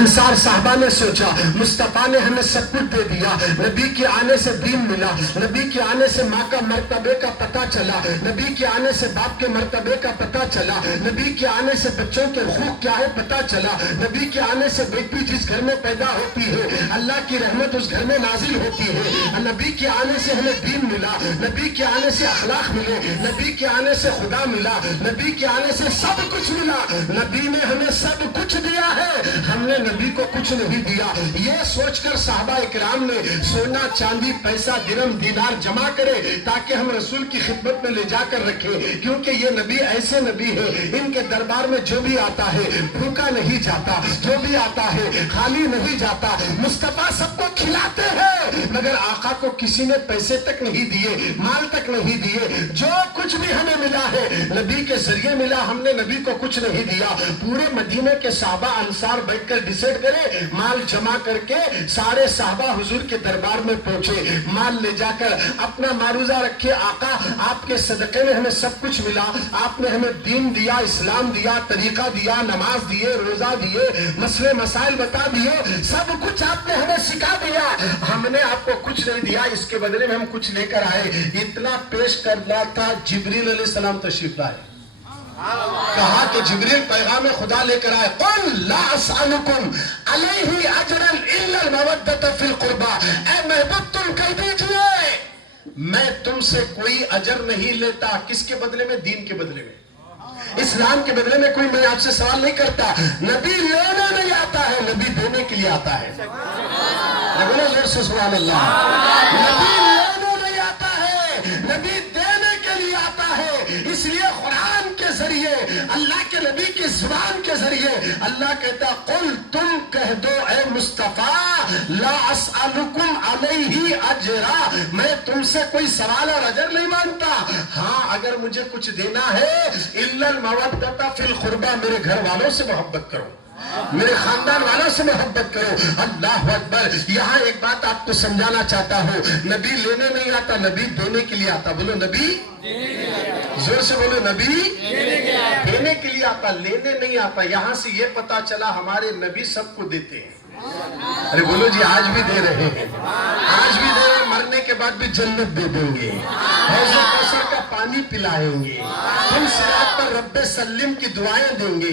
انصار صحابہ نے سوچا مصطفیٰ نے ہمیں سب کچھ دے دیا، نبی کے آنے سے دین ملا، نبی کے آنے سے ماں کا مرتبے کا پتہ چلا، نبی کے آنے سے باپ کے مرتبے کا پتہ چلا، نبی کے آنے سے بچوں کے حقوق کیا ہے پتہ چلا، نبی کے آنے سے بیٹی جس گھر میں پیدا ہوتی ہے اللہ کی رحمت اس گھر میں نازل ہوتی ہے، نبی کے آنے سے ہمیں دین ملا، نبی کے آنے سے اخلاق ملے، نبی کے آنے سے خدا ملا، نبی کے آنے سے سب کچھ ملا، نبی نے ہمیں سب کچھ دیا ہے، ہم نے نبی کو کچھ نہیں دیا۔ یہ سوچ کر صحابہ اکرام نے سونا چاندی پیسہ درم دینار جمع کرے تاکہ ہم رسول کی خدمت میں لے جا کر رکھیں، کیونکہ یہ نبی ایسے نبی ہے ان کے دربار میں جو بھی آتا ہے بھوکا نہیں جاتا، جو بھی آتا ہے خالی نہیں جاتا۔ مصطفیٰ سب کو کھلاتے ہیں مگر آقا کو کسی نے پیسے تک نہیں دیے، مال تک نہیں دیے، جو کچھ بھی ہمیں ملا ہے نبی کے ذریعے ملا، ہم نے نبی کو کچھ نہیں دیا۔ پورے مدینے کے صحابہ انصار بیٹھ کر ڈیسائیڈ کرے، مال جمع کر کے سارے صحابہ حضور کے دربار میں پہنچے، مال لے جا کر اپنا معروضہ رکھے، آقا آپ کے صدقے میں ہمیں سب کچھ ملا، آپ نے ہمیں دین دیا، اسلام دیا، طریقہ دیا، نماز دیے، روزہ دیے، مسئلے مسائل بتا دیے، سب کچھ آپ نے ہمیں سکھا دیا، ہم نے آپ کو کچھ نہیں دیا، اس کے بدلے میں ہم کچھ لے کر آئے۔ اتنا پیش کرنا تھا، جبریل علیہ السلام تشریف لائے، کہا کہ جبریل پیغام خدا لے کر آئے، قل لا اسألکم علیہ اجرا الا المودۃ فی القربى، اے محبوب تم کہہ دیجئے میں تم سے کوئی اجر نہیں لیتا، کس کے بدلے میں؟ دین کے بدلے میں، اسلام کے بدلے میں کوئی میں آپ سے سوال نہیں کرتا۔ نبی لینے نہیں آتا ہے، نبی دینے کے لیے آتا ہے، بولو زور سے سبحان اللہ۔ نبی لینے نہیں آتا ہے، نبی دینے کے لیے آتا ہے، اس لیے قرآن کے ذریعے اللہ کے نبی کی زبان کے ذریعے اللہ کہتا قل تم کہہ دو اے مصطفیٰ لا اسألکم علیہ اجرا، میں تم سے کوئی سوال اور اجر نہیں مانگتا، ہاں اگر مجھے کچھ دینا ہے الا المودۃ فی القربى، میرے گھر والوں سے محبت کرو، میرے خاندان والوں سے محبت کرو۔ اللہ اکبر۔ یہاں ایک بات آپ کو سمجھانا چاہتا ہوں، نبی لینے نہیں آتا، نبی دینے کے لیے آتا۔ بولو نبی، زور سے بولو نبی دینے کے لیے آتا، لینے نہیں آتا۔ یہاں سے یہ پتا چلا ہمارے نبی سب کو دیتے ہیں۔ ارے بولو جی، آج بھی دے رہے ہیں، آج بھی دے رہے ہیں، مرنے کے بعد بھی جنت دے دیں گے، حوض کوثر کا پانی پلائیں گے، ہم صراط پر رب سلم کی دعائیں دیں گے،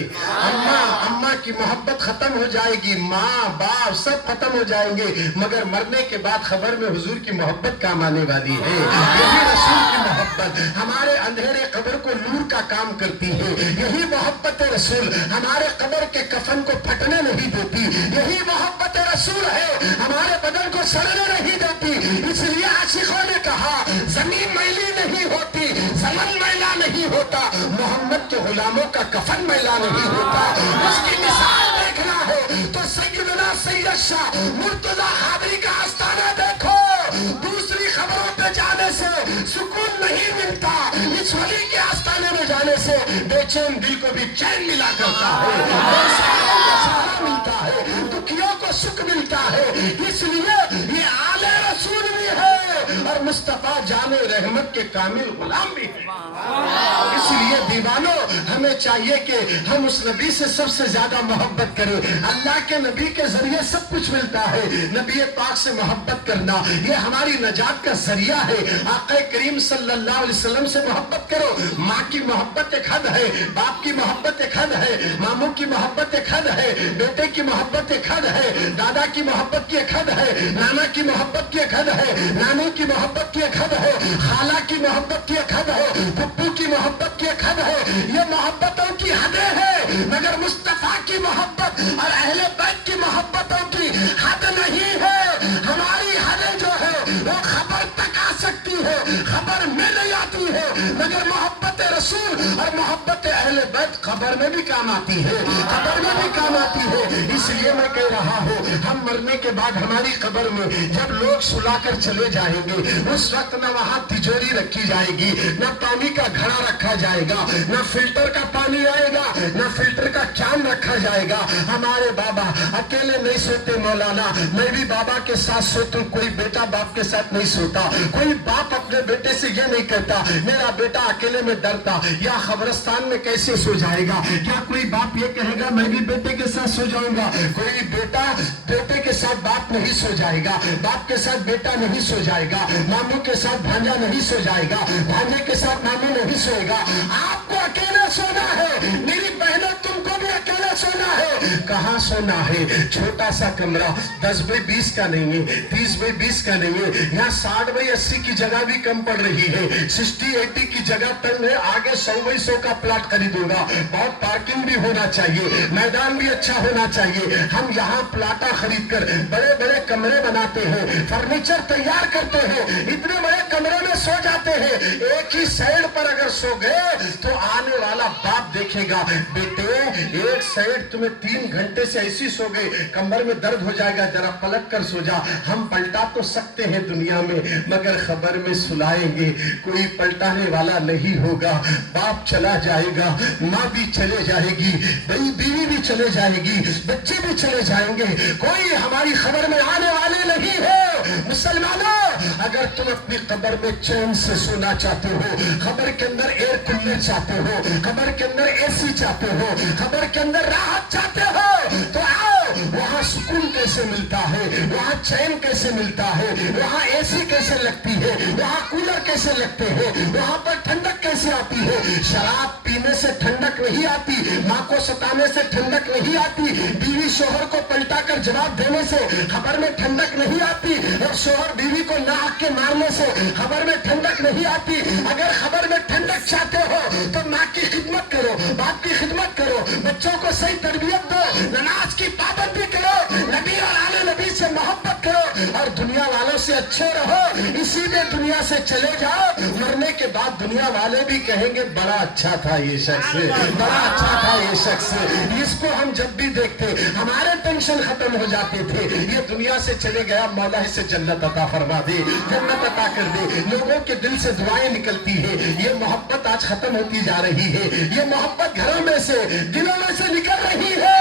اماں کی محبت ختم ہو جائے گی، ماں باپ سب ختم ہو جائیں گے، مگر مرنے کے بعد خبر میں حضور کی محبت کام آنے والی ہے۔ یہی رسول کی محبت ہمارے اندھیرے قبر کو نور کا کام کرتی ہے، یہی محبت رسول ہمارے قبر کے کفن کو پھٹنے نہیں دیتی، یہی محبت رسول ہے ہمارے بدن کو سڑنے نہیں دیتی۔ اس لیے عاشقوں نے کہا زمین میلی نہیں ہوتی، زمن میلا نہیں ہوتا، محمد کے غلاموں کا کفن میلا نہیں ہوتا۔ اس کی مثال دیکھنا ہے تو سیدنا سید شاہ مرتضی قادری کا آستانہ دیکھو، دوسری خبروں پہ جانے سے سکون نہیں ملتا، اس ولی کے آستانے میں جانے سے بے چین دل کو بھی چین ملا کرتا ہے، سہارا ملتا ہے، دکھیوں کو سکھ ملتا ہے۔ اس لیے یہ آل رسول بھی ہے اور مصطفیٰ جان رحمت کے کامل غلام بھی ہے۔ اس لیے دیوانوں ہمیں چاہیے کہ ہم اس نبی سے سب سے زیادہ محبت کریں۔ اللہ کے نبی کے ذریعے سب کچھ ملتا ہے، نبی پاک سے محبت کرنا یہ ہماری نجات کا ذریعہ ہے۔ آقا کریم صلی اللہ علیہ وسلم سے محبت کرو، ماں کی محبت ایک حد ہے، باپ کی محبت ایک حد ہے، ماموں کی محبت ایک حد ہے، بیٹے کی محبت ایک حد ہے، دادا کی محبت کی ایک حد ہے، نانا کی محبت کی ایک حد ہے، نانی کی محبت کی ایک حد ہے، خالہ کی محبت کی ایک حد ہے، پھپھو کی محبت کی ایک حد ہے۔ یہ محبتوں کی حدیں ہیں، مگر مصطفیٰ کی محبت اور اہل بیت کی محبتوں کی حد نہیں ہے۔ ہماری حدیں جو ہے وہ خبر تک آ سکتی ہے، خبر میں نہیں آتی ہے، مگر محبت رسول اور محبت اہل بیت خبر میں بھی کام آتی ہے، خبر میں بھی کام آتی ہے۔ اس لیے میں کہہ رہا ہوں ہم مرنے کے بعد ہماری قبر میں جب لوگ سلا کر چلے جائیں گے اس وقت نہ وہاں تجوری رکھی جائے گی، نہ پانی کا گھڑا رکھا جائے گا، نہ فلٹر کا پانی آئے گا، نہ فلٹر کا چاند رکھا جائے گا۔ ہمارے بابا اکیلے نہیں سوتے مولانا، میں بھی بابا کے ساتھ سوتا ہوں، کوئی بیٹا باپ کے ساتھ نہیں سوتا، کوئی باپ اپنے بیٹے سے یہ نہیں کہتا میرا بیٹا اکیلے میں ڈرتا یا قبرستان میں کیسے سو جائے گا. کیا کوئی باپ یہ کہے گا میں بھی بیٹے کے ساتھ سو جاؤں گا؟ کوئی بیٹا بیٹے کے ساتھ باپ نہیں سو جائے گا, باپ کے ساتھ بیٹا نہیں سو جائے گا, ماموں کے ساتھ بھانجا نہیں سو جائے گا, بھانجے کے ساتھ ماموں نہیں سوئے گا. آپ کو اکیلا سونا ہے, میری بہنوں تم کو بھی اکیلا سونا ہے. کہاں سونا ہے؟ چھوٹا سا کمرہ 10x20 کا نہیں ہے, 30x20 کا نہیں ہے. یہاں 60x80 کی جگہ بھی کم پڑ رہی ہے, 60-80 کی جگہ تنگ ہے. آگے 100x100 کا پلاٹ خریدوں گا. بہت پارکنگ بھی ہونا چاہیے, میدان بھی اچھا ہونا چاہیے. ہم یہاں پلاٹا خرید کر بڑے بڑے کمرے بناتے ہیں, فرنیچر تیار کرتے ہیں, اتنے بڑے کمرے میں سو جاتے ہیں. ایک ہی سائیڈ پر اگر سو گئے تو آنے والا باپ دیکھے گا بیٹے ایک سائیڈ تمہیں 3 گھنٹے سے ایسی سو گئے, کمر میں درد ہو جائے گا, ذرا پلٹ کر سو جا. ہم پلٹا تو سکتے ہیں دنیا میں, مگر خبر میں سلائیں گے کوئی پلٹانے والا نہیں ہوگا. باپ چلا جائے گا, ماں بھی چلے جائے گی, بڑی بیوی بھی چلے جائے گی, بچے بھی چلے جائیں گے, کوئی ہماری خبر میں آنے والے نہیں ہے. مسلمانوں اگر تم اپنی قبر میں چین سے سونا چاہتے ہو, قبر کے اندر ایئر کولر چاہتے ہو, قبر کے اندر اے سی چاہتے ہو, قبر کے اندر راحت چاہتے ہو, تو آؤ. وہاں سکون کیسے ملتا ہے, وہاں چین کیسے ملتا ہے, وہاں اے سی کیسے لگتی ہے, وہاں کولر کیسے لگتے ہیں, وہاں پر ٹھنڈک کیسے آتی ہے. شراب پینے سے ٹھنڈک نہیں آتی, ماں کو ستانے سے ٹھنڈک نہیں آتی, بیوی شوہر کو پلٹا کر جواب دینے سے خبر میں ٹھنڈک نہیں آتی, اور شوہر بیوی کو ناک کے مارنے سے خبر میں ٹھنڈک نہیں آتی. اگر خبر میں ٹھنڈک چاہتے ہو تو ماں کی خدمت کرو, باپ کی خدمت کرو, بچوں کو صحیح تربیت دو, نماز کی پابندی کرو, نبی اور آل نبی سے محبت کرو, اور دنیا والوں سے اچھے رہو. اسی میں دنیا سے چلے جاؤ, مرنے کے بعد دنیا والے بھی کہیں گے بڑا اچھا تھا یہ شخص, بڑا اچھا تھا یہ شخص. اس کو ہم جب بھی دیکھتے ہمارے ٹینشن ختم ہو جاتے تھے. یہ دنیا سے چلے گیا, مولا سے جنت عطا فرما دے, جنت عطا کر دے. لوگوں کے دل سے دعائیں نکلتی ہے, یہ محبت آج ختم ہوتی جا رہی ہے, یہ محبت گھروں میں سے دلوں میں سے نکل رہی ہے.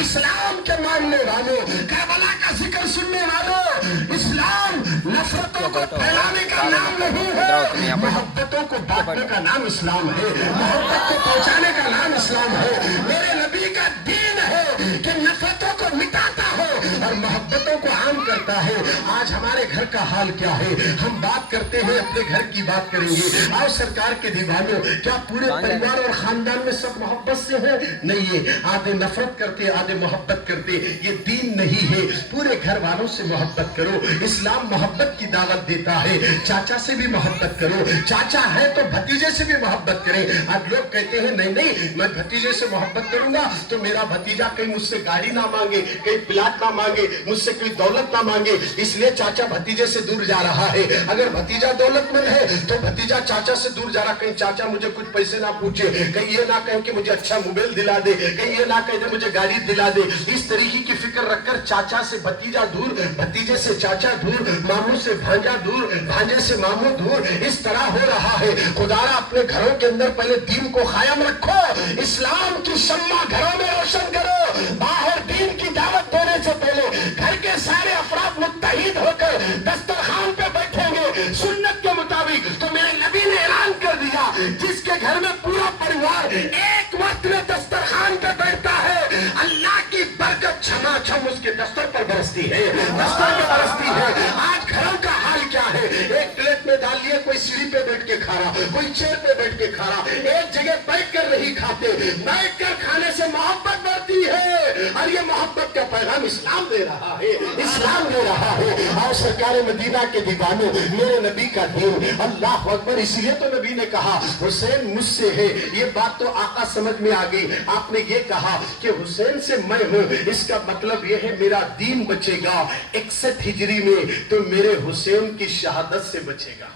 اسلام کے ماننے والوں, کربلا کا ذکر سننے والوں, اسلام نفرتوں کو پھیلانے کا نام نہیں ہے, محبتوں کو بانٹنے کا نام اسلام ہے, محبت کو پہنچانے کا نام اسلام ہے. میرے نبی کا دین ہے کہ نفرتوں کو مٹاتا ہو اور محبتوں کو عام کرتا ہے. آج ہمارے گھر کا حال کیا ہے؟ ہم بات کرتے ہیں, اپنے گھر کی بات کریں گے. آؤ سرکار کے دیوانوں, کیا پورے پریوار اور خاندان میں سب محبت سے ہیں؟ نہیں ہے, آدھے نفرت کرتے, آدھے محبت کرتے. یہ دین نہیں ہے. پورے گھر والوں سے محبت کرو. اسلام محبت کی دعوت دیتا ہے. چاچا سے بھی محبت کرو, چاچا ہے تو بھتیجے سے بھی محبت کریں. آج لوگ کہتے ہیں نہیں نہیں میں بھتیجے سے محبت کروں گا تو میرا بھتیجا کہیں مجھ سے گاڑی نہ مانگے, کہیں پلاٹ نہ مانگے, مجھ سے کوئی دولت نہ مانگے, اس لیے چاچا بھتیجے سے دور جا رہا ہے. اگر بھتیجا دولت مند ہے تو بھتیجا چاچا سے دور جا رہا, کہیں چاچا مجھے کچھ پیسے نہ پوچھے, کہیں یہ نہ کہیں کہ مجھے اچھا موبائل دلا دے, کہیں یہ نہ کہہ دے مجھے گاڑی دلا دے. اس طریقے کی فکر رکھ کر چاچا سے بھتیجا دور, بھتیجے سے چاچا دور, ماموں سے بھانجا دور, بھانجے سے ماموں دور, اس طرح ہو رہا ہے. خدارا اپنے گھروں کے اندر پہلے دین کو قائم رکھو, اسلام کی شمع گھروں میں روشن کرو. باہر دین کی دعوت دینے سے پہلے گھر کے سارے افراد متحد ہو کر دسترخوان پہ بیٹھیں گے سنت کے مطابق. تو میرے نبی نے اعلان کر دیا جس کے گھر میں پورا پریوار ایک وقت میں دسترخوان پہ بیٹھتا ہے, اللہ کی برکت چھما چھم اس کے دستر پر برستی ہے, دستر پر برستی ہے. آج گھروں کا حال کیا ہے؟ ایک پلیٹ میں ڈال لیے, کوئی سیڑھی پہ بیٹھ کے کھا رہا, کوئی چیئر پہ بیٹھ کے کھا رہا, ایک جگہ بیٹھ کر نہیں کھاتے. بیٹھ کر کھانے سے محبت بڑھتی ہے, اور یہ محبت کا پیغام اسلام دے رہا ہے, اسلام دے رہا ہے. اور سرکار مدینہ کے دیوانوں, میرے نبی کا دین, اللہ اکبر. اس لیے تو نبی نے کہا حسین مجھ سے ہے. یہ بات تو آقا سمجھ میں آ گئی. آپ نے یہ کہا کہ حسین سے میں ہوں, اس کا مطلب یہ ہے میرا دین بچے گا 61 ہجری میں تو میرے حسین کی شہادت سے بچے گا,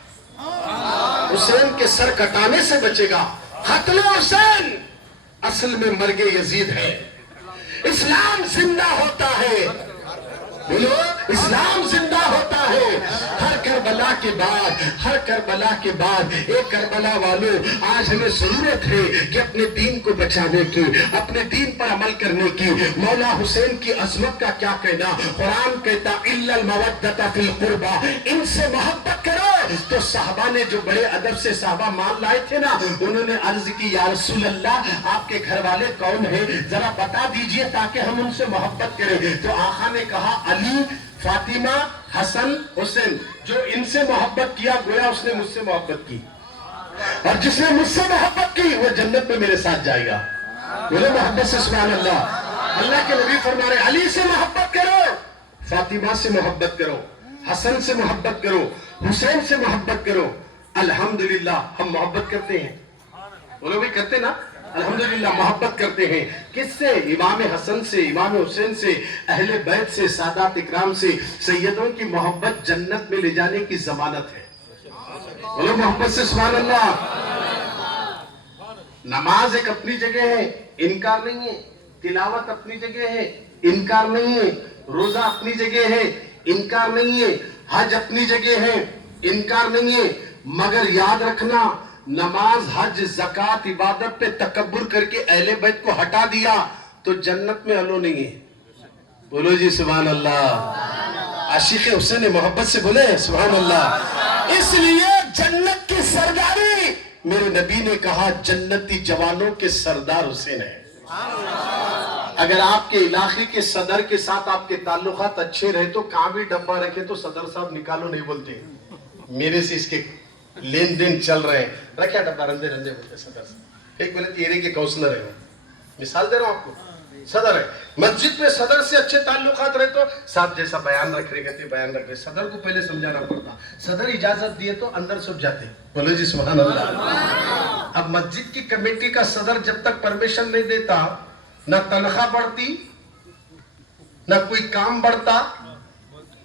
حسین کے سر کٹانے سے بچے گا. قتل حسین اصل میں مرگ یزید ہے. اسلام زندہ ہوتا ہے, بولو اسلام زندہ ہوتا ہے. ہر کربلا کے بعد، ہر کربلا کے بعد ایک کربلا والوں، آج ہمیں ضرورت ہے کہ اپنے دین کو بچانے کی، اپنے دین پر عمل کرنے کی۔ مولا حسین کی عظمت کا کیا کہنا، قرآن کہتا الا المودۃ فی القربى، ان سے محبت کرو۔ تو صحابہ نے جو بڑے ادب سے صحابہ مان لائے تھے نا، انہوں نے عرض کی یا رسول اللہ آپ کے گھر والے کون ہیں، ذرا بتا دیجئے تاکہ ہم ان سے محبت کریں۔ تو آقا نے کہا علی، فاطمہ، حسن، حسین، جو ان سے محبت کیا گویا اس نے مجھ سے محبت کی، اور جس نے مجھ سے محبت کی وہ جنت میں میرے ساتھ جائے گا۔ بولے محبت سے سبحان اللہ۔ اللہ کے نبی فرما رہے علی سے محبت کرو، فاطمہ سے محبت کرو، حسن سے محبت کرو، حسین سے محبت کرو۔ الحمدللہ ہم محبت کرتے ہیں، وہ لوگ بھی کرتے نا، الحمدللہ محبت کرتے ہیں۔ کس سے؟ امام حسن سے، امام حسین سے، اہل بیت سے، سادات اکرام سے۔ سیدوں کی محبت جنت میں لے جانے کی ضمانت ہے۔ وہ لوگ محبت سے سبحان اللہ۔ نماز ایک اپنی جگہ ہے، انکار نہیں ہے، تلاوت اپنی جگہ ہے، انکار نہیں ہے، روزہ اپنی جگہ ہے، انکار نہیں ہے، حج اپنی جگہ ہے، انکار نہیں ہے، مگر یاد رکھنا نماز، حج، زکوٰۃ، عبادت پہ تکبر کر کے اہل بیت کو ہٹا دیا تو جنت میں الو نہیں ہے۔ بولو جی سبحان اللہ۔ عاشق حسین محبت سے بولے سبحان اللہ۔ اس لیے جنت کی سرداری، میرے نبی نے کہا جنتی جوانوں کے سردار حسین ہے۔ اگر آپ کے علاقے کے صدر کے ساتھ آپ کے تعلقات اچھے رہے تو کہاں بھی ڈبہ رکھے تو صدر صاحب نکالو نہیں بولتے، میرے سے اس کے لین دین چل رہے ہیں، رکھیا ڈبہ رندے رندے بولتے صدر صاحب۔ ایک بولے ایرے کے کونسلر ہے، مثال دے رہا ہوں آپ کو، صدر ہے۔ مسجد میں صدر سے اچھے تعلقات رہے تو صاحب جیسا بیان رکھ رہے کہتے بیان رکھ رہے، صدر کو پہلے سمجھانا پڑتا، صدر اجازت دیے تو اندر سب جاتے۔ بولو جی سبحان اللہ۔ اب مسجد کی کمیٹی کا صدر جب تک پرمیشن نہیں دیتا نہ تنخواہ بڑھتی نہ کوئی کام بڑھتا۔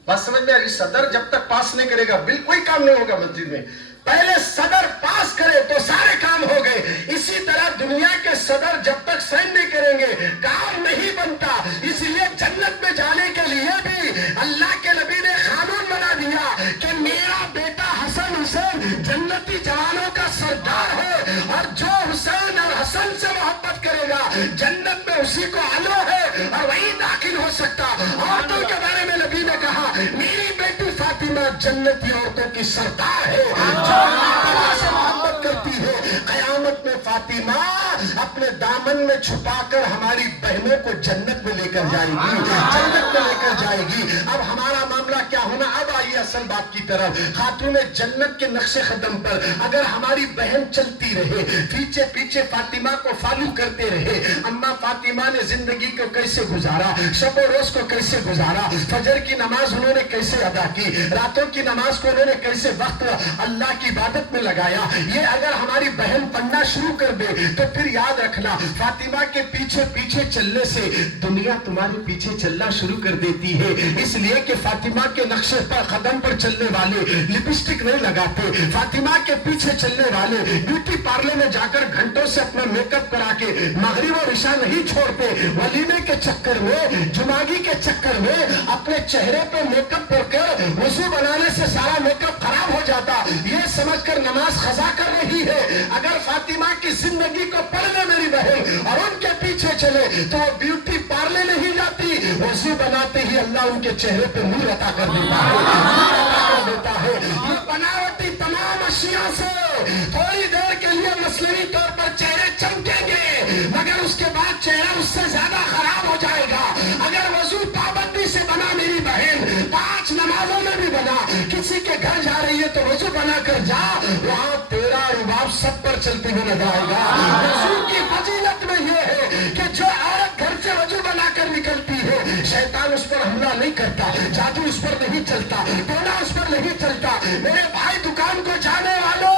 بات سمجھ میں آئی؟ صدر جب تک پاس نہیں کرے گا بل کوئی کام نہیں ہوگا مسجد میں، پہلے صدر پاس کرے تو سارے کام ہو گئے۔ اسی طرح دنیا کے صدر جب تک سائن نہیں کریں گے کام نہیں بنتا۔ اس لیے جنت میں جانے کے لیے بھی اللہ کے نبی نے قانون بنا دیا کہ میرا بیٹا حسن حسین جنتی جوانوں کا سردار ہے، اور جو حسین اور حسن سے محبت کرے گا جنت میں اسی کو علو ہے اور وہی داخل ہو سکتا۔ عورتوں کے بارے میں نبی نے کہا میری بیٹی فاطمہ جنتی عورتوں کی سردار ہے، جو اللہ تعالیٰ سے محبت کرتی ہے۔ قیامت میں فاطمہ اپنے دامن میں چھپا کر ہماری بہنوں کو جنت میں لے کر جائے گی، جنت میں لے کر جائے گی۔ اب ہمارا معاملہ کیا ہونا؟ اب آئیے اصل بات کی طرف۔ خاتون جنت کے نقش قدم پر اگر ہماری بہن چلتی رہے، پیچھے پیچھے فاطمہ کو فالو کرتے رہے، اماں فاطمہ نے زندگی کو کیسے گزارا، شب و روز کو کیسے گزارا، فجر کی نماز انہوں نے کیسے ادا کی، راتوں کی نماز کو انہوں نے کیسے وقت اللہ کی عبادت میں لگایا، یہ اگر ہماری بہن پڑھنا شروع کر دے تو پھر یاد رکھنا فاطمہ کے پیچھے پیچھے چلنے سے دنیا تمہارے پیچھے چلنا شروع کر دیتی ہے۔ اس لیے کہ فاطمہ کے نقشے پر قدم پر چلنے والے لپسٹک نہیں لگاتے، فاطمہ کے پیچھے چلنے والے بیوٹی پارلر میں جا کر گھنٹوں سے اپنا میک اپ کرا کے مغرب اور عشاء نہیں چھوڑتے، ولیمے کے چکر میں، جمعگی کے چکر میں اپنے چہرے پہ میک اپ کر کر وضو بنانے سے سارا میک اپ خراب ہو جاتا، یہ سمجھ کر نماز قضا کر رہی ہے۔ اگر فاطمہ کی زندگی کو پڑھ لے میری بہن اور ان کے پیچھے چلے تو وہ بیوٹی پارلر نہیں جاتی، وضو بناتے ہی اللہ ان کے چہرے پہ نور عطا کر دیتا ہے، نور عطا کر دیتا ہے۔ یہ بناوٹی تمام اشیاء سے تھوڑی دیر کے لیے مصنوعی طور پر چہرے چمکیں گے مگر اس کے بعد چہرہ اس سے زیادہ خراب ہو جائے گا۔ اگر وضو پابندی سے بنا میری بہن، 5 نمازوں میں بھی بنا، کسی کے گھر جا رہی ہے تو وضو بنا کر جا، وہاں تیرا رباب سب پر چلتے ہوئے نظر آئے گا۔ وضو کی فضیلت میں یہ ہے کہ جو عورت گھر سے وضو بنا کر نکلتی ہے شیطان اس پر حملہ نہیں کرتا، جادو اس پر نہیں چلتا، ٹونا اس پر نہیں چلتا۔ میرے بھائی دکان کو جانے والوں،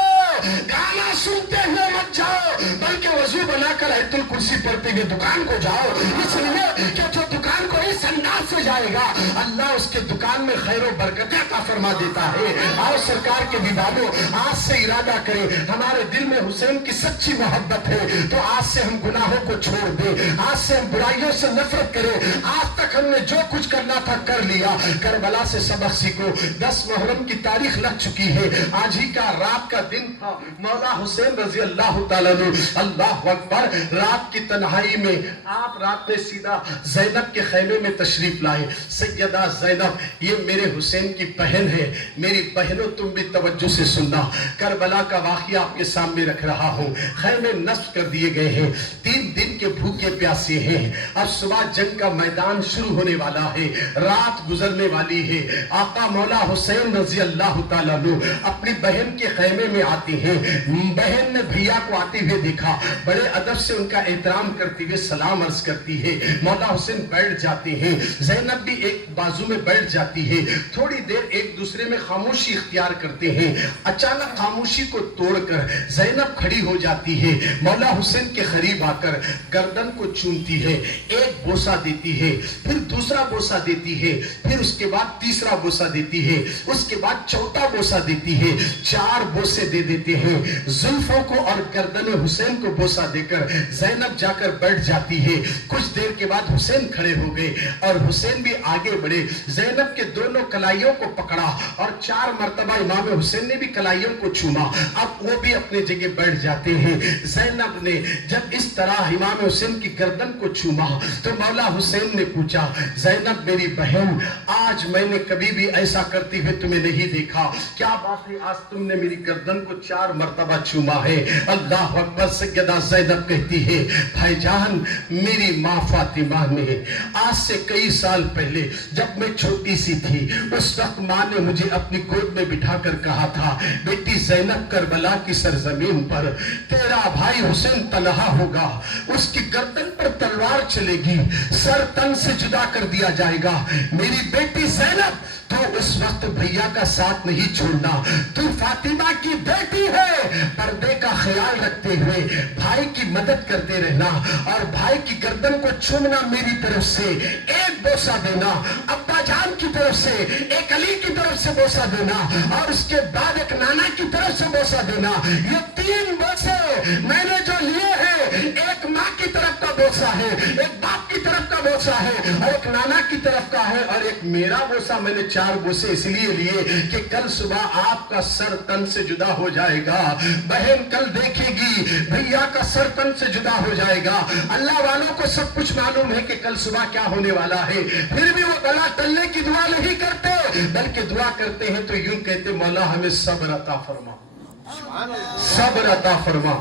گانا سنتے ہوئے مت جاؤ بلکہ وضو بنا کر آیت الکرسی پڑھتے ہوئے دکان کو جاؤ، اس لیے کہ جو دکان کو اس انداز سے جائے گا اللہ اس کے دکان میں خیر و برکت عطا فرما دیتا ہے۔ اور سرکار کے دیوانوں آج سے ارادہ کریں، ہمارے دل میں حسین کی سچی محبت ہے تو آج سے ہم گناہوں کو چھوڑ دیں، آج سے ہم برائیوں سے نفرت کریں۔ آج تک ہم نے جو کچھ کرنا تھا کر لیا، کربلا سے سبق سیکھو۔ 10 محرم کی تاریخ لگ چکی ہے، آج ہی کا رات کا دن تھا، مولا حسین رضی اللہ تعالیٰ عنہ، اللہ اکبر، رات کی تنہائی میں آپ رات میں سیدھا زینب کے خیمے میں تشریف لائے۔ سیدہ زینب، یہ میرے حسین کی بہن ہے، میری بہنوں تم بھی توجہ سے سننا، کربلا کا واقعہ آپ کے سامنے رکھ رہا ہوں۔ خیمے نصب کر دیے گئے ہیں، 3 دن کے بھوکے پیاسے ہیں، اب صبح جنگ کا میدان شروع ہونے والا ہے، رات گزرنے والی ہے۔ آقا مولا حسین رضی اللہ تعالیٰ عنہ اپنی بہن کے خیمے میں آتے ہیں، بہن نے بھیا کو آتے ہوئے دیکھا، بڑے ادب سے ان کا احترام کرتے ہوئے سلام عرض کرتی ہے، مولا حسین بیٹھ جاتے ہیں، زینب بھی ایک بازو میں بیٹھ جاتی ہے، تھوڑی دیر ایک دوسرے میں خاموشی اختیار کرتے ہیں۔ اچانک خاموشی کو توڑ کر زینب کھڑی ہو جاتی ہے، مولا حسین کے قریب آ کر گردن کو چومتی ہے، ایک بوسہ دیتی ہے، پھر دوسرا بوسہ دیتی ہے، پھر اس کے بعد تیسرا بوسہ دیتی ہے، اس کے بعد چوتھا بوسہ دیتی ہے، 4 بوسے دے دیتے ہیں۔ زلفوں کو اور گردن حسین کو بوسہ دے کر زینب جا کر بیٹھ جاتی ہے۔ کچھ دیر کے بعد حسین کھڑے ہو گئے اور حسین بھی آگے بڑھے، زینب کے دونوں کلائیوں کو پکڑا اور 4 مرتبہ امام حسین نے بھی کلائیوں کو چوما، اب وہ بھی اپنے جگہ بیٹھ جاتے ہیں۔ زینب نے جب اس طرح امام حسین کی گردن کو چوما تو مولا حسین نے پوچھا، زینب میری بہن، آج میں نے کبھی بھی ایسا کرتے ہوئے تمہیں نہیں دیکھا، کیا بات ہے آج تم نے میری گردن کو 4 مرتبہ چوما ہے؟ اللہ اکبر۔ سیدہ زینب کہتی ہے، بھائی جان، میری ماں فاطمہ نے آج سے کئی سال پہلے جب میں چھوٹی سی تھی، اس وقت ماں نے مجھے اپنی گود میں بٹھا کر کہا تھا، بیٹی زینب، کربلا کی سرزمین پر تیرا بھائی حسین تنہا ہوگا، اس کی گردن پر تلوار چلے گی، سر تن سے جدا کر دیا جائے گا، میری بیٹی زینب تو اس وقت بھیا کا ساتھ نہیں چھوڑنا، تو فاطمہ کی بیٹی ہے، پردے کا خیال رکھتے ہوئے بھائی کی مدد کرتے رہنا اور بھائی کی گردن کو چومنا، میری طرف سے ایک بوسہ دینا، ابا جان کی طرف سے ایک علی کی طرف سے بوسہ دینا اور اس کے بعد ایک نانا کی طرف سے بوسہ دینا۔ یہ 3 بوسے میں نے جو لیے ہیں، ایک ماں کی طرف کا بوسہ ہے، ایک باپ کی طرف کا بوسہ ہے اور ایک نانا کی طرف کا ہے، اور ایک میرا بوسہ میں نے 4 بوسے اس لیے لیے کہ کل صبح آپ کا سر تن سے جدا ہو جائے گا، بہن کل دیکھے گی بھیا کا سر تن سے جدا ہو جائے گا۔ اللہ والوں کو سب کچھ معلوم ہے کہ کل صبح کیا ہونے والا ہے، پھر بھی وہ گلا ٹلنے کی دعا نہیں کرتے بلکہ دعا کرتے ہیں تو یوں کہتے، مولا ہمیں صبر عطا فرما، صبر عطا فرما،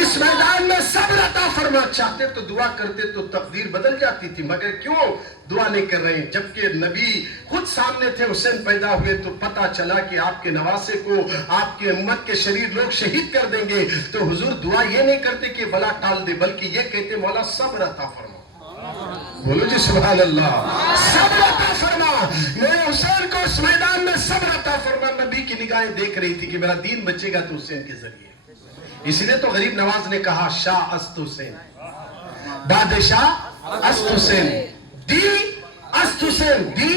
اس میدان میں صبر عطا فرما۔ چاہتے تو دعا کرتے تو تقدیر بدل جاتی تھی، مگر کیوں دعا نہیں کر رہے ہیں؟ جبکہ نبی خود سامنے تھے، حسین پیدا ہوئے تو پتا چلا کہ آپ کے نواسے کو آپ کی امت کے شریر لوگ شہید کر دیں گے، تو حضور دعا یہ نہیں کرتے کہ بلا ٹال دے، بلکہ یہ کہتے، مولا صبر عطا فرما۔ بولو جی سبحان اللہ، صبر عطا فرما، میرے حسین کو اس میدان میں صبر عطا فرما۔ نبی کی نگاہیں دیکھ رہی تھی کہ میرا دین بچے گا تو حسین کے ذریعے، اس لیے تو غریب نواز نے کہا، شاہ است حسین، بادشاہ است حسین، دی است حسین، دی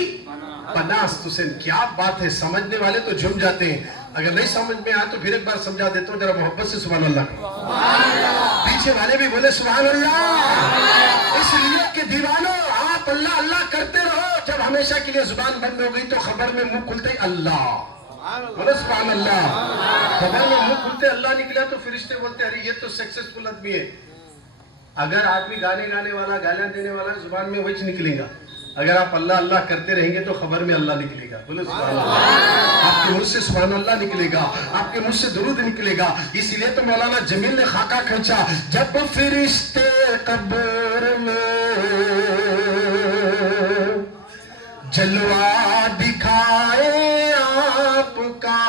پناہ است حسین۔ کیا بات ہے، سمجھنے والے تو جھم جاتے ہیں، اگر نہیں سمجھ میں آئے تو پھر ایک بار سمجھا دیتا ہوں، ذرا محبت سے سبحان اللہ، پیچھے والے بھی بولے سبحان اللہ۔ اس لیے کہ دیوانوں، آپ اللہ اللہ کرتے رہو، جب ہمیشہ کے لیے زبان بند ہو گئی تو خبر میں منہ کھلتے اللہ، بولے سبحان اللہ، خبر میں منہ کھلتے اللہ نکلا تو فرشتے بولتے، ارے یہ تو سکسسفل آدمی ہے۔ اگر آدمی گانے والا، گالیاں دینے والا، زبان میں وہی نکلے گا، اگر آپ اللہ اللہ کرتے رہیں گے تو خبر میں اللہ نکلے گا، بولے سبحان اللہ، آپ کے منہ سے سبحان اللہ نکلے گا، آپ کے منہ سے درود نکلے گا۔ اس لیے تو مولانا جمیل نے خاکہ کھینچا، جب فرشتے قبر میں جلوہ دکھائے آپ کا،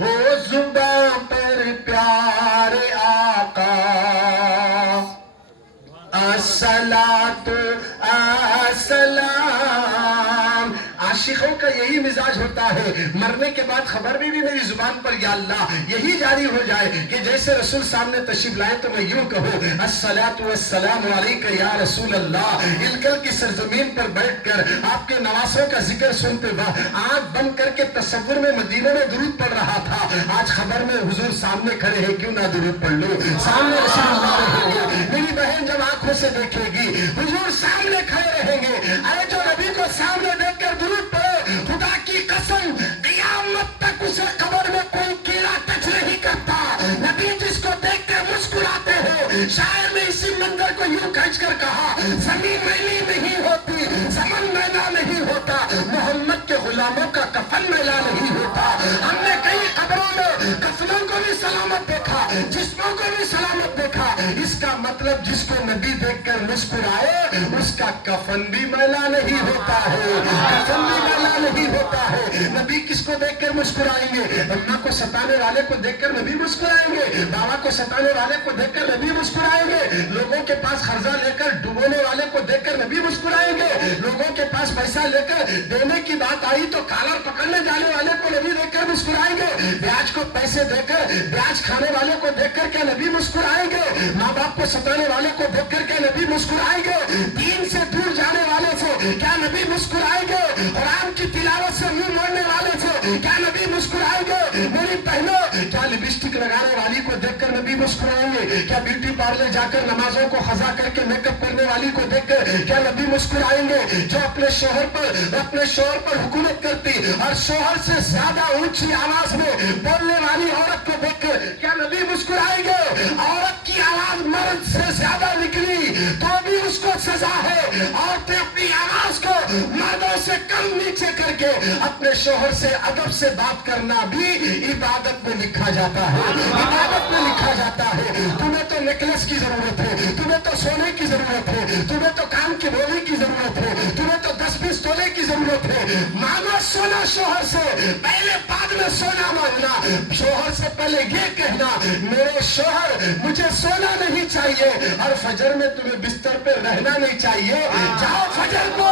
ہو زباں پر پیارے آقا، الصلاۃ السلام عاشقوں کا یہی مزاج ہوتا ہے، مرنے کے بعد خبر بھی میری زبان پر یا اللہ یہی جاری ہو جائے کہ جیسے رسول سامنے تشریف لائے تو میں یوں کہوں الصلاۃ والسلام علیک یا رسول اللہ، الکل کی سرزمین پر بیٹھ کر آپ کے نواسوں کا ذکر سنتے وقت آنکھ بند کر کے تصور میں مدینے میں درود پڑھ رہا تھا، آج خبر میں حضور سامنے کھڑے ہیں، کیوں نہ درود پڑھ لوں؟ سامنے رسول اللہ رہیں گے، میری بہن جب آنکھوں سے دیکھے گی حضور سامنے کھڑے رہیں گے، ارے جو نبی کو سامنے دیکھ کر درود پڑھے، خدا کی قسم قیامت تک اسے قبر میں کوئی کیڑا ٹچ نہیں کرتا۔ نبی جس کو دیکھ کر مسکراتے ہیں، شاعر نے اسی منظر کو یوں کھینچ کر کہا زمین میلی نہیں ہوتی، زمن میلا نہیں ہوتا، محمد کے غلاموں کا کفن میلا نہیں ہوتا۔ ہم نے کئی قبروں میں کفنوں کو بھی سلامت دیکھا، جسموں کو بھی سلامت دیکھا، اس کا مطلب جس کو نبی دیکھ کر مسکرائے اس کا کفن بھی میلا نہیں ہوتا ہے، کفن بھی میلا نہیں ہوتا ہے۔ نبی کس کو دیکھ کر مسکرائیں گے؟ اماں کو ستانے والے کو دیکھ کر نبی مسکرائیں گے، بابا کو ستانے والے کو دیکھ کر نبی مسکرائیں گے، لوگوں کے پاس قرضہ لے کر ڈبونے والے کو دیکھ کر نبی مسکرائیں گے، لوگوں کے پاس پیسہ لے کر دینے کی بات آئی تو کالر پکڑنے جانے والے کو نبی دیکھ کر مسکرائیں گے، بیاج کو پیسے دے کر بیاج کھانے والے کو دیکھ کر کیا نبی مسکرائیں گے؟ ماں باپ کو ستانے والے کو دیکھ کر کیا نبی مسکرائیں گے؟ دین سے دور جانے والے سے کیا نبی مسکرائیں گے؟ قرآن کی تلاوت سے منہ موڑنے والے سے کیا نبی مسکرائیں گے؟ میری بہنوں کیا لپسٹک لگانے والی کو دیکھ کر نبی مسکرائیں گے؟ کیا بیوٹی پارلر جا کر نمازوں کو قضا کر کے میک اپ کرنے والی کو دیکھ کر کیا نبی مسکرائیں گے؟ جو اپنے شوہر پر حکومت کرتی اور شوہر سے زیادہ اونچی آواز میں بولنے والی عورت کو دیکھ کر کیا نبی مسکرائیں گے؟ عورت کی آواز مرد سے زیادہ نکلی تو بھی اس کو سزا ہے، عورتیں اپنی آواز کو مردوں سے کم نیچے کر کے اپنے شوہر سے ادب سے بات کرنا بھی عبادت میں لکھا جاتا ہے، عبادت میں لکھا جاتا ہے۔ تمہیں تو نیکلس کی ضرورت ہے، تمہیں تو سونے کی ضرورت ہے، تمہیں تو کان کی بولی کی ضرورت ہے، تمہیں تو 10-20 تولے کی ضرورت ہے، مانگو سونا شوہر سے، پہلے بعد میں سونا مانگنا، شوہر سے پہلے یہ کہنا میرے شوہر مجھے سونا نہیں چاہیے اور فجر میں تمہیں بستر پہ رہنا نہیں چاہیے، جاؤ فجر کو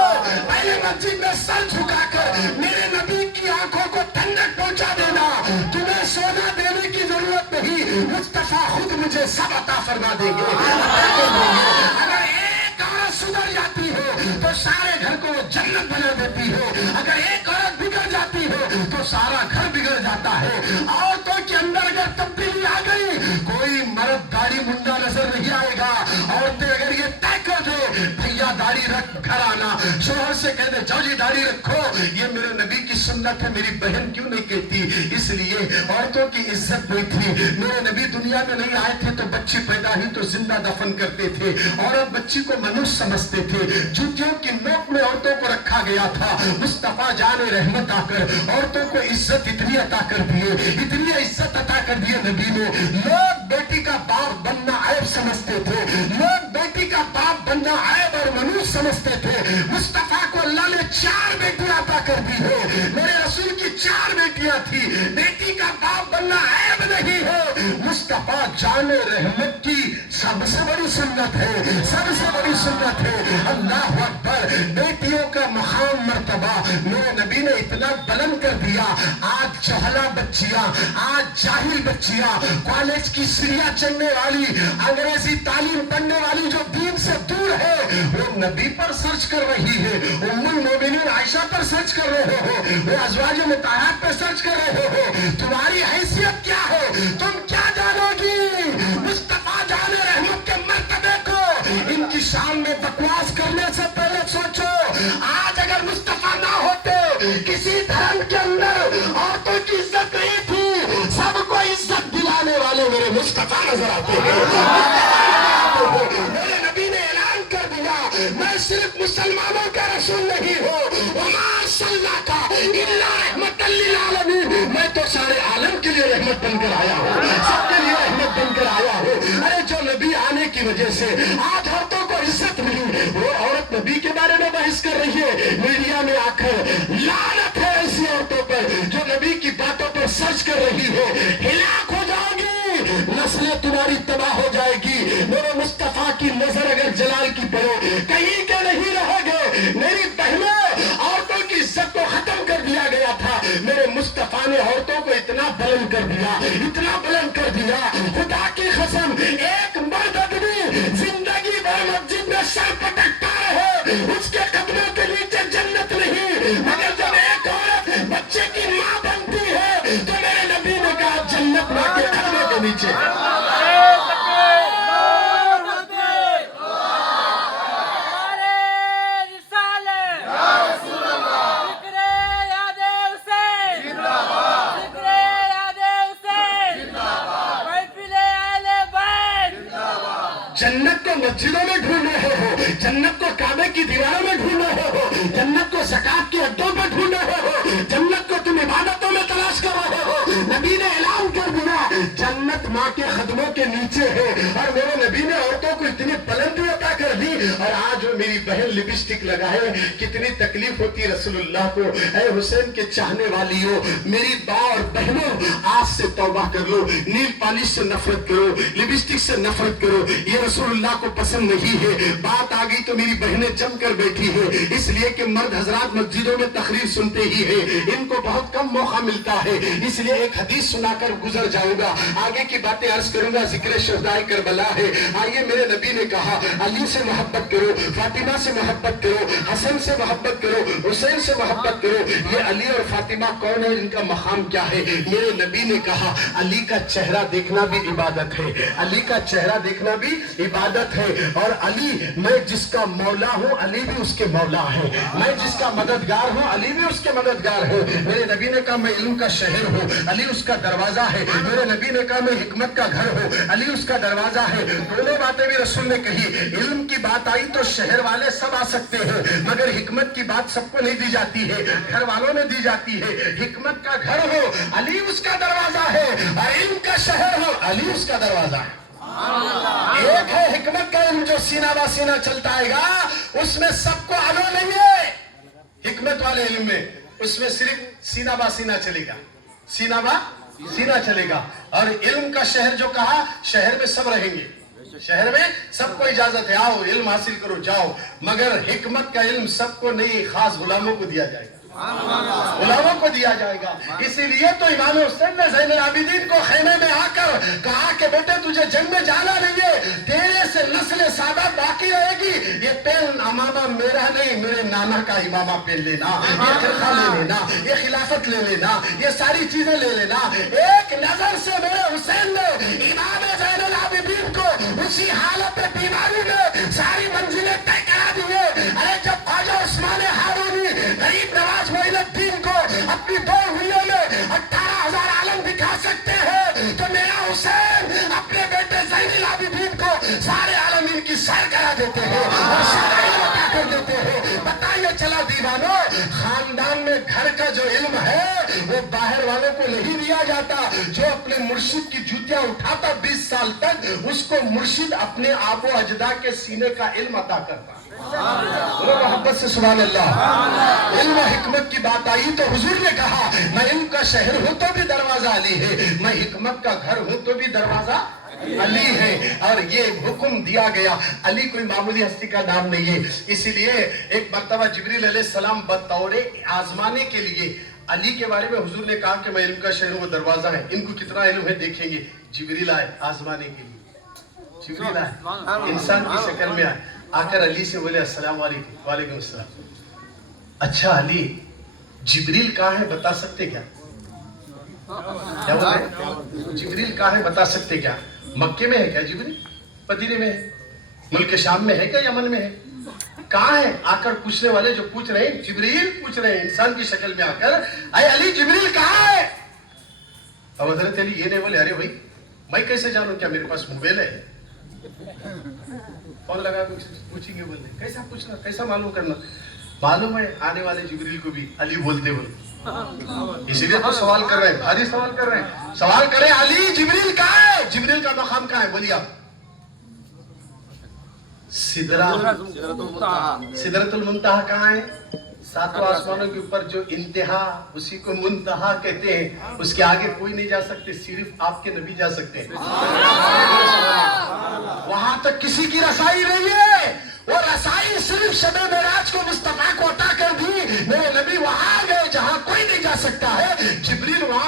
پہلے مسجد میں سر جھکا کر میرے نبی کی آنکھوں کو ٹھنڈک پہنچا دینا، تمہیں سونا دینے کی ضرورت نہیں، مصطفیٰ خود مجھے سب عطا فرما دیں گے۔ اگر ایک عورت سدھر جاتی ہے تو سارے گھر کو وہ جنت بنا دیتی ہے، اگر ایک عورت بگڑ جاتی ہے تو سارا گھر بگڑ جاتا ہے۔ عورتوں کے اندر اگر تبدیلی آ گئی کوئی مرد داڑھی منڈا نظر نہیں آئے گا، عورتیں اگر یہ طے کر دے بھیا داڑھی رکھ گھر آنا، شوہر سے کہہ دے جاؤ جی داڑھی رکھو، یہ میرے نبی کی سنت ہے، میری بہن کیوں نہیں کہتی؟ اس لیے عورتوں کی عزت نہیں تھی، میرے نبی دنیا میں نہیں آئے تھے تو بچی پیدا ہی تو زندہ دفن کرتے تھے، عورت بچی کو منوش سمجھتے تھے، جوتیوں کی نوک میں عورتوں کو رکھا گیا تھا، مصطفیٰ جان رحمت آ کر عورتوں کو عزت اتنی عطا کر دیے، اتنی عزت عطا کر دیے نبی نے، لوگ بیٹی کا باپ بننا عیب سمجھتے تھے، لوگ بیٹی کا باپ بننا عیب اور منوش سمجھتے تھے، مصطفیٰ کو اللہ نے 4 بیٹیاں عطا کر دی ہے، میرے رسول کی 4 بیٹیاں تھی، بیٹی کا باپ بننا عیب نہیں ہے، مصطفیٰ جان رحمت کی سب سے بڑی سنت ہے، سب سے بڑی سنت ہے۔ اللہ اکبر، بیٹیوں کا مقام مرتبہ میرے نبی نے اتنا بلند کر دیا، آج جہلا بچیاں، آج جاہل بچیاں، کالج کی سیڑھیاں چڑھنے والی، انگریزی تعلیم پڑھنے والی جو دین سے دور ہے وہ نبی پر سرچ کر رہی ہے، ام المومنین عائشہ پر سرچ کر رہے ہو، وہ ازواج مطہرات پر سرچ کر رہے ہو، تمہاری حیثیت کیا ہے؟ تم کیا جانو گی؟ مصطفیٰ جان رحمت کے مرتبے کو ان کی شان میں بکواس کرنے سے پہلے سوچو، آج اگر مصطفیٰ نہ ہوتے کسی دھرم کے اندر عورتوں کی عزت نہیں تھی، سب کو عزت دلانے والے میرے مصطفیٰ نظر آتے ہیں، میرے نبی نے اعلان کر دیا میں صرف مسلمانوں کا رسول نہیں ہوں، وما ارسلناک الا رحمۃ للعالمین، میں تو سارے عالم کے لیے رحمت بن کر آیا ہوں، سب کے لیے رحمت بن کر آیا ہوں۔ ارے جو نبی آنے کی وجہ سے آج عورتوں کو عزت ملی، وہ عورت نبی کے بارے میں بحث کر رہی ہے میڈیا میں آ کر، لعنت ہے ایسی عورتوں پر جو نبی کی باتوں پر سرچ کر رہی ہے، ہلاک ہو جاؤ گی، نسلیں تمہاری تباہ ہو جائے گی، میرے مصطفیٰ کی نظر اگر جلال کی پڑے کہیں کے نہیں رہے گے۔ میری بہنوں، عورتوں کی عزت کو ختم نے عورتوں کو اتنا بلند کر دیا، اتنا بلند کر دیا، خدا کی قسم ایک مرد آدمی زندگی بھر مسجد میں سر پٹکتا رہے، اس کے قدموں کے نیچے جنت نہیں، مگر جب ایک عورت بچے کی ماں بنتی ہے تو میرے نبی نے کہا جنت ماں کے قدموں کے نیچے۔ جنت کو مسجدوں میں ڈھونڈ رہے ہو، جنت کو کعبے کی دیواروں میں ڈھونڈ رہے ہو، جنت کو زکات کے اڈوں پہ ڈھونڈ رہے ہو، جنت کو تم عبادتوں میں تلاش کر رہے ہو، نبی نے اعلان کر دیا جنت ماں کے قدموں کے نیچے ہے۔ اور میرے نبی نے عورتوں کو اتنی بلندی عطا کر دی، اور آج وہ میری بہن لپسٹک لگائے، کتنی تکلیف ہوتی رسول اللہ کو۔ اے حسین کے چاہنے والیوں، میری ماں اور بہنوں، آج سے توبہ کر لو، نیل پالش سے نفرت کرو، لپسٹک سے نفرت کرو، یہ رسول اللہ کو پسند نہیں ہے۔ بات آ گئی تو میری بہنیں جم کر بیٹھی ہے، اس لیے کہ مرد حضرات مسجدوں میں تقریر سنتے ہی ہیں، ان کو بہت کم موقع ملتا ہے، اس لیے ایک حدیث سنا کر گزر جاؤں گا، آگے کی باتیں عرض کروں گا۔ ذکر شہدائے کربلا ہے۔ آئیے، میرے نبی نے کہا علی سے محبت کرو، فاطمہ سے محبت کرو، حسن سے محبت کرو، حسین سے محبت کرو۔ یہ علی اور فاطمہ کون ہے، ان کا مقام کیا ہے؟ میرے نبی نے کہا علی کا چہرہ دیکھنا بھی عبادت ہے، علی کا چہرہ دیکھنا بھی عبادت ہے، اور علی، میں جس کا مولا ہوں علی بھی اس کے مولا ہے، میں جس کا مددگار ہوں علی بھی اس کے مددگار ہے۔ میرے نبی نے کہا میں علم کا شہر ہوں، علی اس کا دروازہ ہے۔ میرے نبی نے کہا میں حکمت کا گھر ہوں، علی اس کا دروازہ ہے۔ دونوں باتیں بھی رسول نے کہی۔ علم کی بات آئی تو شہر والے سب آ سکتے ہیں، مگر حکمت کی بات سب کو نہیں دی جاتی ہے، گھر والوں میں دی جاتی ہے۔ حکمت کا گھر ہو علی اس کا دروازہ ہے، اور علم کا شہر ہو علی اس کا دروازہ ہے۔ ایک ہے حکمت کا علم جو سینہ با سینہ چلتا ہے گا، اس میں سب کو علو نہیں ہے۔ حکمت والے علم میں اس میں صرف سینہ با سینہ چلے گا، سینہ با سینہ چلے گا۔ اور علم کا شہر جو کہا، شہر میں سب رہیں گے، شہر میں سب کو اجازت ہے، آؤ علم حاصل کرو جاؤ، مگر حکمت کا علم سب کو نہیں، خاص غلاموں کو دیا جائے گا، غلاموں کو دیا جائے گا۔ اسی لیے تو امام حسین نے زین العابدین کو خیمے میں آ کر کہا کہ بیٹے تجھے جنگ میں جانا نہیں ہے، تیرے سے نسل سادات باقی رہے گی، یہ پہن امامہ میرا نہیں، میرے نانا کا امامہ پہن لینا، یہ خلفہ لے لینا، یہ خلافت لے لینا، یہ ساری چیزیں لے لینا۔ ایک نظر سے میرے حسین نے امام زین العابدین کو اسی حالت بیماری میں ساری منزلیں طے کرا دیے۔ ارے جب خواجہ عثمان ہارونی غریب نواز معین الدین کو اپنی دو انگلیوں میں 18,000 عالم دکھا سکتے ہیں، تو میرا حسین اپنے بیٹے زین العابدین کو سارے عالم ان کی سیر کرا دیتے ہیں اور شرعی عطا کر دیتے ہیں۔ بتائیے چلا دیوانوں، خاندان میں گھر کا جو علم ہے وہ باہر والوں کو نہیں دیا جاتا۔ جو اپنے مرشد کی جوتیاں اٹھاتا 20 سال تک، اس کو مرشد اپنے آب و اجداد کے سینے کا علم عطا کرتا۔ محبت سے سبحان اللہ۔ علم و حکمت کی بات آئی تو حضور نے کہا میں علم کا شہر ہوں تو بھی دروازہ علی ہے، میں حکمت کا گھر ہوں تو بھی دروازہ علی ہے۔ اور یہ حکم دیا گیا، علی کوئی معمولی ہستی کا نام نہیں ہے۔ اسی لیے ایک مرتبہ جبریل علیہ السلام بطور آزمانے کے لیے علی کے بارے میں حضور نے کہا کہ میں علم کا شہر ہوں، وہ دروازہ ہے، ان کو کتنا علم ہے دیکھیں گے۔ جبریل آئے آزمانے کے لیے، جبریل آئے انسان کی شکل میں آئے، آ کر علی سے بولے السلام علیکم۔ وعلیکم السلام۔ اچھا علی، جبریل کہاں ہے بتا سکتے کیا؟ کیا بولے؟ جبریل کہاں ہے بتا سکتے کیا؟ مکے میں ہے کیا جبریل؟ مدینے میں ہے؟ ملک شام میں ہے کیا یمن میں ہے؟ کہاں ہے؟ آ کر پوچھنے والے جو پوچھ رہے ہیں، جبریل پوچھ رہے ہیں انسان کی شکل میں آ کر، اے علی جبریل کہاں ہے؟ اب حضرت علی یہ نہیں بولے ارے بھائی میں کیسے جانوں، کیا میرے پاس موبائل ہے؟ فون لگا پوچھیں گے، بولے کیسا پوچھنا، کیسا معلوم کرنا؟ معلوم ہے آنے والے جبریل کو بھی علی بولتے بولے، اسی لیے تو سوال کر رہے ہیں، بھاری سوال کر رہے ہیں۔ سوال کریں علی جبریل کہاں ہے؟ جبریل کا مقام کہاں ہے؟ بولیے آپ۔ سدرۃ المنتہا کہاں ہے؟ ساتوں آسمانوں کے اوپر جو انتہا، اسی کو منتہا کہتے ہیں، اس کے آگے کوئی نہیں جا سکتے، صرف آپ کے نبی جا سکتے ہیں۔ وہاں تک کسی کی رسائی نہیں ہے، وہ رسائی صرف شب معراج کو مصطفیٰ کو عطا کر دی۔ میرے نبی وہاں گئے جہاں کوئی نہیں جا سکتا ہے، جبریل وہاں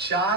4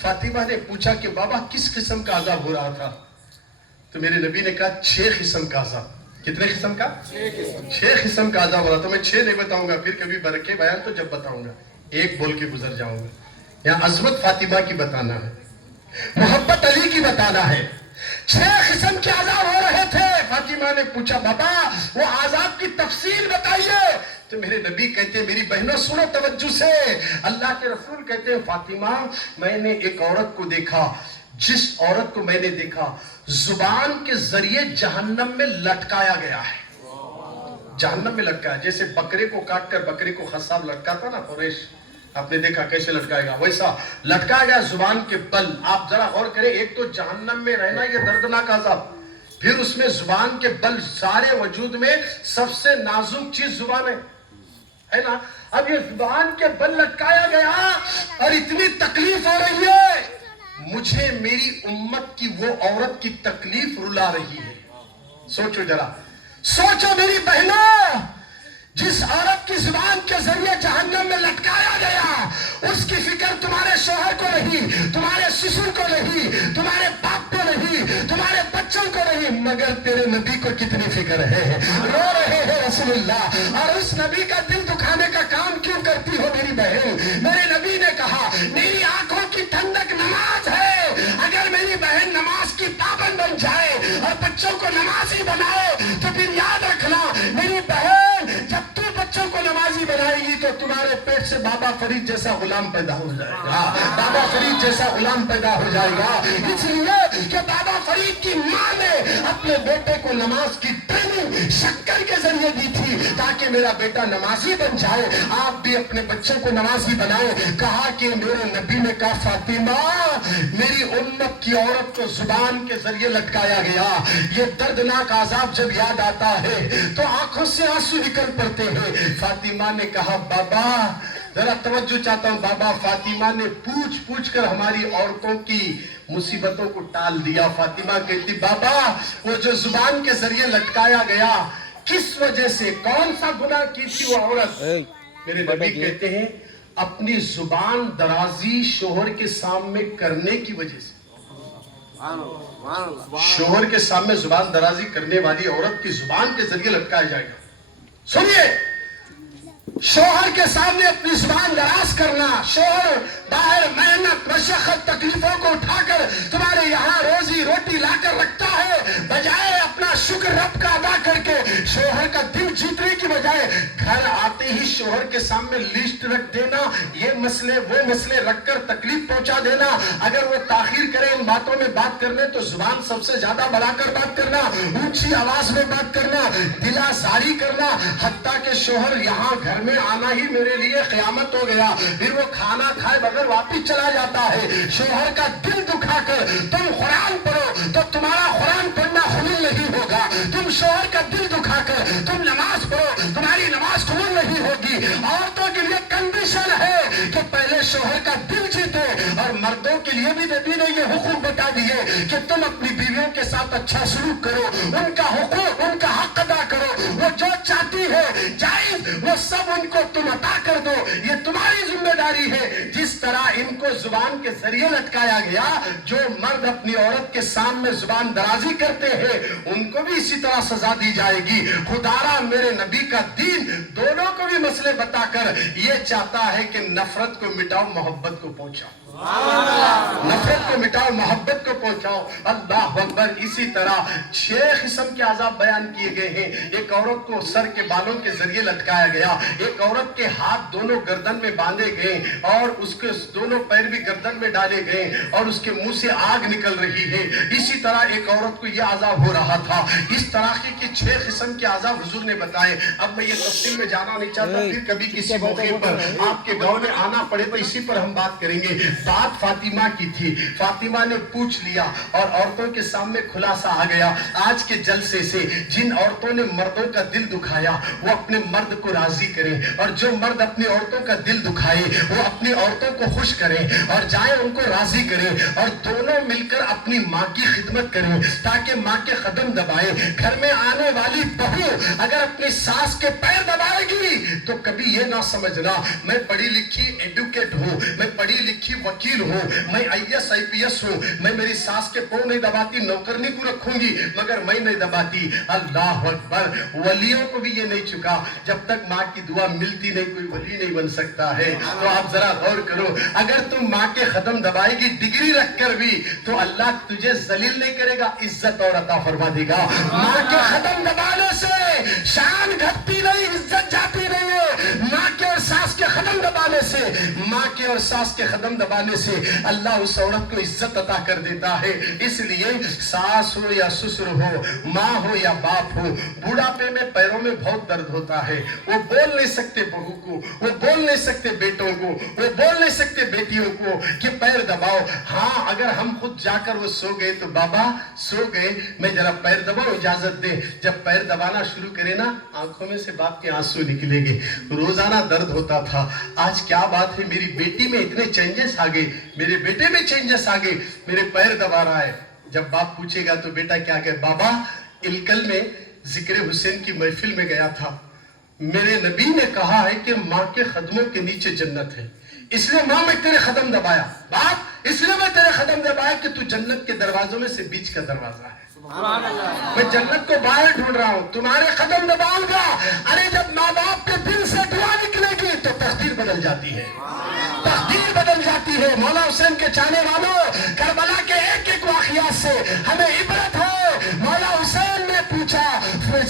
فاطمہ نے پوچھا کہ بابا کس قسم کا عذاب ہو رہا تھا؟ تو میرے نبی نے کہا 6 قسم کا عذاب۔ کتنے قسم کا؟ 6 قسم کا عذاب ہو رہا تھا۔ میں 6 نہیں بتاؤں گا، پھر کبھی برکے بیان تو جب بتاؤں گا، ایک بول کے گزر جاؤں گا۔ یہاں عظمت فاطمہ کی بتانا ہے، محبت علی کی بتانا ہے۔ 6 قسم کے عذاب ہو رہے تھے۔ فاطمہ نے پوچھا بابا وہ عذاب کی تفصیل بتائیے۔ تو میرے نبی کہتے ہیں میری بہنوں سنو توجہ سے، اللہ کے رسول کہتے ہیں فاطمہ میں نے ایک عورت کو دیکھا، جس عورت کو میں نے دیکھا زبان کے ذریعے جہنم میں لٹکایا گیا ہے۔ جہنم میں لٹکایا، جیسے بکرے کو کاٹ کر بکرے کو خصاب لٹکاتا نا قریش، آپ نے دیکھا کیسے لٹکائے گا، ویسا لٹکایا گیا زبان کے بل۔ آپ ذرا غور کریں، ایک تو جہنم میں رہنا یہ دردناک عذاب، پھر اس میں زبان کے بل، سارے وجود میں سب سے نازک چیز زبان ہے نا۔ اب یہ زبان کے بل لٹکایا گیا اور اتنی تکلیف ہو رہی ہے، مجھے میری امت کی وہ عورت کی تکلیف رلا رہی ہے۔ سوچو ذرا، سوچو میری بہنوں، جس عورت کی زبان کے ذریعے جہنم میں لٹکایا گیا، اس کی فکر تمہارے شوہر کو نہیں، تمہارے سسر کو نہیں، تمہارے باپ کو نہیں، تمہارے بچوں کو نہیں، مگر تیرے نبی کو کتنی فکر ہے۔ رو رہے ہیں رسول اللہ، اور اس نبی کا دل دکھانے کا کام کیوں کرتی ہو میری بہن؟ میرے نبی نے کہا میری آنکھوں کی ٹھنڈک نماز ہے، اگر میری بہن نماز کی پابند بن جائے اور بچوں کو نمازی بنائے تو پھر یاد رکھنا میری بہن، جب تو بچوں کو نمازی بنائے گی تو تمہارے پیٹ سے بابا فرید جیسا غلام پیدا ہو جائے گا، بابا فرید جیسا غلام پیدا ہو جائے گا۔ اس لیے کہ بابا فرید کی ماں نے اپنے بیٹے کو نماز کی ٹریننگ شکر کے ذریعے دی تھی تاکہ میرا بیٹا نمازی بن جائے، آپ بھی اپنے بچوں کو نمازی بنائے۔ کہا کہ میرے نبی نے کہا فاطمہ میری امت کی عورت کو زبان کے ذریعے لٹکایا گیا، یہ دردناک عذاب جب یاد آتا ہے تو آنکھوں سے آنسو نکل پڑتے ہیں۔ فاطمہ نے کہا بابا، ذرا توجہ چاہتا ہوں بابا، فاطمہ نے پوچھ کر ہماری عورتوں کی مصیبتوں کو ٹال دیا۔ فاطمہ کہتی بابا وہ جو زبان کے ذریعے لٹکایا گیا کس وجہ سے، کون سا گناہ کی تھی وہ عورت؟ میرے نبی کہتے ہیں اپنی زبان درازی شوہر کے سامنے کرنے کی وجہ سے۔ شوہر کے سامنے زبان درازی کرنے والی عورت کی زبان کے ذریعے لٹکایا جائے گا۔ سنیے، شوہر کے سامنے اپنی زبان دراز کرنا، شوہر باہر محنت مشقت تکلیفوں کو اٹھا کر تمہارے یہاں روزی روٹی لا کر رکھتا ہے، بجائے اپنا شکر رب کا ادا کر کے شوہر کا دل جیتنے کی بجائے گھر آتے ہی شوہر کے سامنے لسٹ رکھ دینا، یہ مسئلے وہ مسئلے رکھ کر تکلیف پہنچا دینا۔ اگر وہ تاخیر کرے ان باتوں میں بات کرنے تو زبان سب سے زیادہ بڑھا کر بات کرنا، اونچی آواز میں بات کرنا، دلا ساری کرنا، حتیٰ کہ شوہر یہاں گھر میں آنا ہی میرے لیے قیامت ہو گیا، پھر وہ کھانا کھائے بغیر واپس چلا جاتا ہے۔ شوہر کا دل دکھا کر تم قرآن پڑھو تو تمہارا قرآن پڑھنا قبول نہیں ہوگا، تم شوہر کا دل دکھا کر تم نماز پڑھو تمہاری نماز قبول نہیں ہوگی۔ عورتوں کے لیے کنڈیشن ہے کہ پہلے شوہر کا دل جیتے، اور مردوں کے لیے بھی نبی نے یہ حقوق بتا دیے کہ تم اپنی بیویوں کے ساتھ اچھا سلوک کرو، ان کا حقوق ان کا حق ادا کرو، وہ جو چاہتی ہے جائز وہ سب ان کو تم عطا کر دو، یہ تمہاری ذمہ داری ہے۔ جس طرح ان کو زبان کے ذریعے لٹکایا گیا، جو مرد اپنی عورت کے سامنے زبان درازی کرتے ہیں ان کو بھی اسی طرح سزا دی جائے گی۔ خدا را میرے نبی کا دین دونوں کو بھی مسئلے بتا کر یہ چاہتا ہے کہ نفرت کو مٹاؤ محبت کو پہنچاؤ، نفرت کو مٹاؤ محبت کو پہنچاؤ۔ اللہ اکبر۔ اسی طرح 6 قسم کے عذاب بیان کیے گئے ہیں۔ ایک عورت کو سر کے بالوں کے ذریعے لٹکایا گیا، ایک عورت کے ہاتھ دونوں گردن میں باندھے گئے اور اس کے دونوں پیر بھی گردن میں ڈالے گئے اور اس کے منہ سے آگ نکل رہی ہے۔ اسی طرح ایک عورت کو یہ عذاب ہو رہا تھا۔ اس طرح کی 6 قسم کے عذاب حضور نے بتائے۔ اب میں یہ تفصیل میں جانا نہیں چاہتا، پھر کبھی کسی موقع پر آپ کے گاؤں میں آنا پڑے تو اسی پر ہم بات کریں گے۔ بات فاطمہ کی تھی، فاطمہ نے پوچھ لیا اور عورتوں کے سامنے خلاصہ آ گیا۔ آج کے جلسے سے جن عورتوں نے مردوں کا دل دکھایا وہ اپنے مرد کو راضی کریں، اور جو مرد اپنی عورتوں کا دل دکھائے وہ اپنی عورتوں کو خوش کریں اور جائیں ان کو راضی کریں، اور دونوں مل کر اپنی ماں کی خدمت کریں تاکہ ماں کے قدم دبائے۔ گھر میں آنے والی بہو اگر اپنی ساس کے پیر دبائے گی تو کبھی یہ نہ سمجھنا میں پڑھی لکھی ایڈوکیٹ ہوں, میں پڑھی لکھی وکیل ہوں, میں IAS IPS ہوں, میں میری ساس کے پاؤں نہیں دباتی, نوکرنی کو رکھوں گی مگر میں نہیں دباتی. اللہ اکبر. ولیوں کو بھی یہ نہیں چکا, جب تک ماں کی دعا ملتی نہیں کوئی ولی نہیں بن سکتا ہے. تو آپ ذرا غور کرو, اگر تم ماں کے قدم دبائے گی ڈگری رکھ کر بھی تو اللہ تجھے ذلیل نہیں کرے گا, عزت اور عطا فرما دے گا. ماں کے قدم دبانے سے شان گھٹتی نہیں, عزت جاتی نہیں ہے. ماں کے اور ساس کے قدم دبانے سے, ماں کے اور ساس کے قدم دبانے سے اللہ اس عورت کو عزت عطا کر دیتا ہے. اس لیے ساس ہو یا سسر ہو, ماں ہو یا باپ ہو, بڑھاپے میں پیروں میں بہت درد ہوتا ہے. وہ بول نہیں سکتے بہو کو, وہ بول نہیں سکتے بیٹوں کو, وہ بول نہیں سکتے بیٹیوں کو کہ پیر دباؤ. ہاں اگر ہم خود جا کر وہ سو گئے تو بابا سو گئے, میں ذرا پیر دباؤ, اجازت دے. جب پیر دبانا شروع کرے نا آنکھوں میں سے باپ کے آنسو نکلے گے. روزانہ درد ہوتا تھا, آج کیا بات ہے میری بیٹی میں اتنے چینجز آ گئے, میرے بیٹے میں چینجز آ گئے, میرے پیر دبا رہا ہے. جب باپ پوچھے گا تو بیٹا کیا کہ بابا الکل میں ذکر حسین کی محفل میں گیا تھا, میرے نبی نے کہا ہے کہ ماں کے قدموں کے نیچے جنت ہے, اس لیے ماں میں تیرے قدم دبایا. باپ اس لیے میں تیرے قدم دبایا کہ تو جنت کے دروازوں میں سے بیچ کا دروازہ ہے. میں جنت کو باہر ڈھونڈ رہا ہوں, تمہارے قدم دباؤں گا. ارے جب ماں باپ کے دل سے دعا نکلے گی تو تقدیر بدل جاتی ہے, تقدیر بدل جاتی ہے. مولا حسین کے چاہنے والوں, کربلا کے ایک ایک واقعات سے ہمیں عبرت ہے. مولا حسین نے پوچھا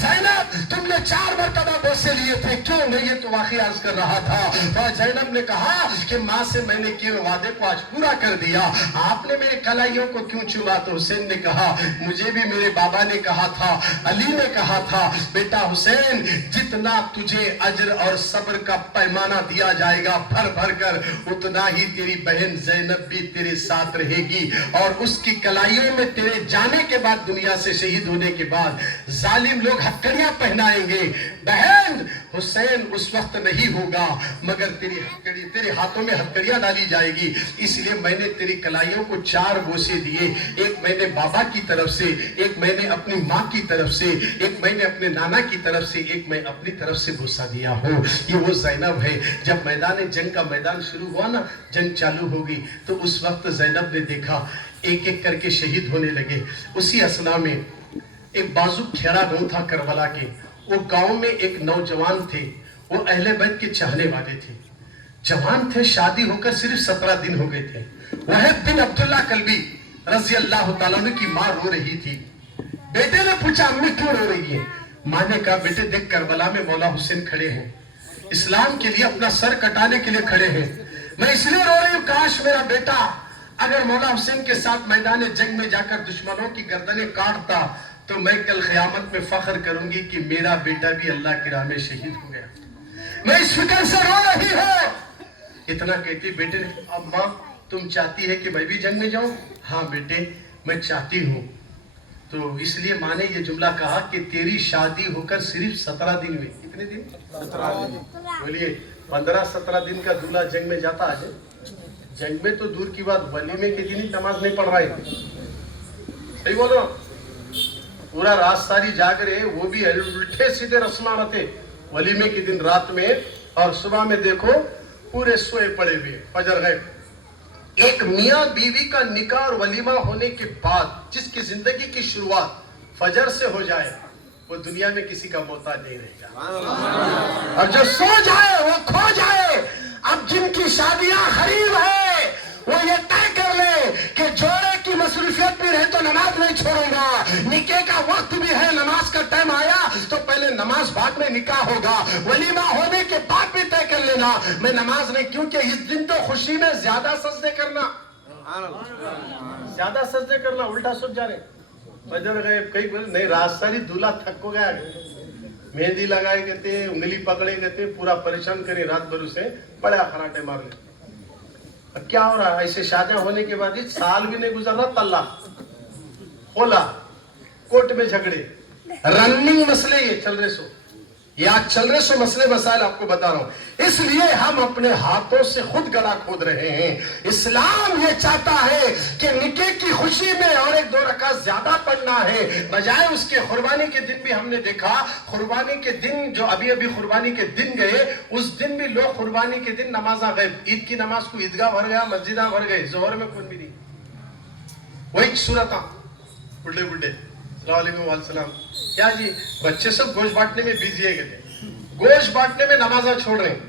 زینب تم نے 4 مرتبہ بوسے لیے تھے کیوں؟ میں یہ تو واقعہ عرض کر رہا تھا. اور زینب نے کہا کہ ماں سے میں نے کیے وعدے کو آج پورا کر دیا, آپ نے میرے کلائیوں کو کیوں چوما؟ تو حسین نے کہا مجھے بھی میرے بابا نے کہا تھا, علی نے کہا تھا, بیٹا حسین جتنا تجھے اجر اور صبر کا پیمانہ دیا جائے گا بھر بھر کر, اتنا ہی تیری بہن زینب بھی تیرے ساتھ رہے گی. اور اس کی کلائیوں میں تیرے جانے کے بعد, دنیا سے شہید ہونے کے بعد ظالم لوگ ہتھکڑیاں پہنائیں گے. بہن حسین اس وقت نہیں ہوگا مگر تیرے ہاتھوں میں ہتھکڑیاں ڈالی جائے گی. اس لیے میں نے تیری کلائیوں کو 4 بوسے دیے, ایک میں نے بابا کی طرف سے, ایک میں نے اپنی ماں کی طرف سے, ایک میں نے اپنے نانا کی طرف سے, ایک میں اپنی طرف سے بوسا دیا ہوں. یہ وہ زینب ہے. جب میدان جنگ کا میدان شروع ہوا نا, جنگ چالو ہوگی, تو اس وقت زینب نے دیکھا ایک ایک کر کے شہید ہونے لگے. اسی اثنا میں ایک بازو کھیڑا گاؤں تھا کربلا کے, وہ گاؤں میں ایک نوجوان تھے, وہ اہل بیت کے چاہنے والے تھے, جوان تھے, شادی ہو کر صرف 17 دن ہو گئے تھے. وحید بن عبداللہ کلبی رضی اللہ تعالیٰ عنہ کی ماں رو رہی تھی. بیٹے نے پوچھا امی کیوں رو رہی ہے؟ ماں نے کہا بیٹے دیکھ کربلا میں مولا حسین کھڑے ہیں, اسلام کے لیے اپنا سر کٹانے کے لیے کھڑے ہیں, میں اس لیے رو رہی ہوں کاش میرا بیٹا اگر مولا حسین کے ساتھ میدان جنگ میں جا کر دشمنوں کی گردنیں کاٹتا تو میں کل قیامت میں فخر کروں گی کہ میرا بیٹا بھی اللہ کی راہ میں شہید ہو گیا. میں اس فکر سے رو رہی ہوں. اتنا کہتی بیٹے نے, اب ماں تم چاہتی ہے کہ میں بھی جنگ میں جاؤں؟ ہاں بیٹے میں چاہتی ہوں. تو اس لیے ماں نے یہ جملہ کہا کہ تیری شادی ہو کر صرف 17 دن ہوئی. کتنے دن؟ 17 دن. بولیے 15-17 دن کا دولہا جنگ میں جاتا ہے, جنگ میں تو دور کی بات, ولیمے کے دن ہی نماز نہیں پڑھ رہا ہے. صحیح بولو, پورا رات ساری جاگ رہے, وہ بھی الٹے سیدھے رسمات ہیں ولیمے کے دن رات میں, اور صبح میں دیکھو پورے سوئے پڑے ہوئے, فجر غیب. ایک میاں بیوی کا نکاح اور ولیمہ ہونے کے بعد جس کی زندگی کی شروعات فجر سے ہو جائے وہ دنیا میں کسی کا محتاج نہیں رہے گا, اور جو سو جائے وہ کھو جائے. اب جن کی شادیاں قریب ہے وہ یہ طے کر لے کہ جوڑے کی مصروفیت بھی رہے تو نماز نہیں چھوڑوں گا, نکاح کا وقت بھی ہے, نماز کا ٹائم آیا تو پہلے نماز بعد میں نکاح ہوگا, ولیمہ ہونے کے بعد بھی طے کر لینا میں نماز نہیں, کیونکہ اس دن تو خوشی میں زیادہ سجدے کرنا, زیادہ سجدے کرنا, الٹا سوچ جا رہے. فجر گئے کئی بولے نہیں, رات ساری دولہا تھک ہو گیا, مہندی لگائے گئے تھے, انگلی پکڑے گئے تھے, پورا پریشان کریں رات بھر اسے, بڑا خراٹے مار لے. اب کیا ہو رہا ہے, ایسے شادیاں ہونے کے بعد سال بھی نہیں گزر رہا, طلاق, خولا, کورٹ میں جھگڑے, رننگ مسئلے یہ چل رہے. سو یہ آج چل رہے سو مسئلے مسائل آپ کو بتا رہا ہوں. اس لیے ہم اپنے ہاتھوں سے خود گڑھا کھود رہے ہیں. اسلام یہ چاہتا ہے کہ نکاح کی خوشی میں اور 1-2 رکعت زیادہ پڑھنا ہے، بجائے اس کے قربانی کے دن بھی ہم نے دیکھا، قربانی کے دن جو ابھی قربانی کے دن گئے، اس دن بھی لوگ قربانی کے دن نمازاں غائب. عید کی نماز کو عیدگاہ بھر گیا، مسجداں بھر گئے، ظہر میں کون بھی نہیں. وہی صورتاں بڈھے السلام علیکم وعلیکم السلام. کیا جی بچے سب گوشت بانٹنے میں بیزی ہے کہتے ہیں، گوشت بانٹنے میں نمازاں چھوڑ رہے ہیں.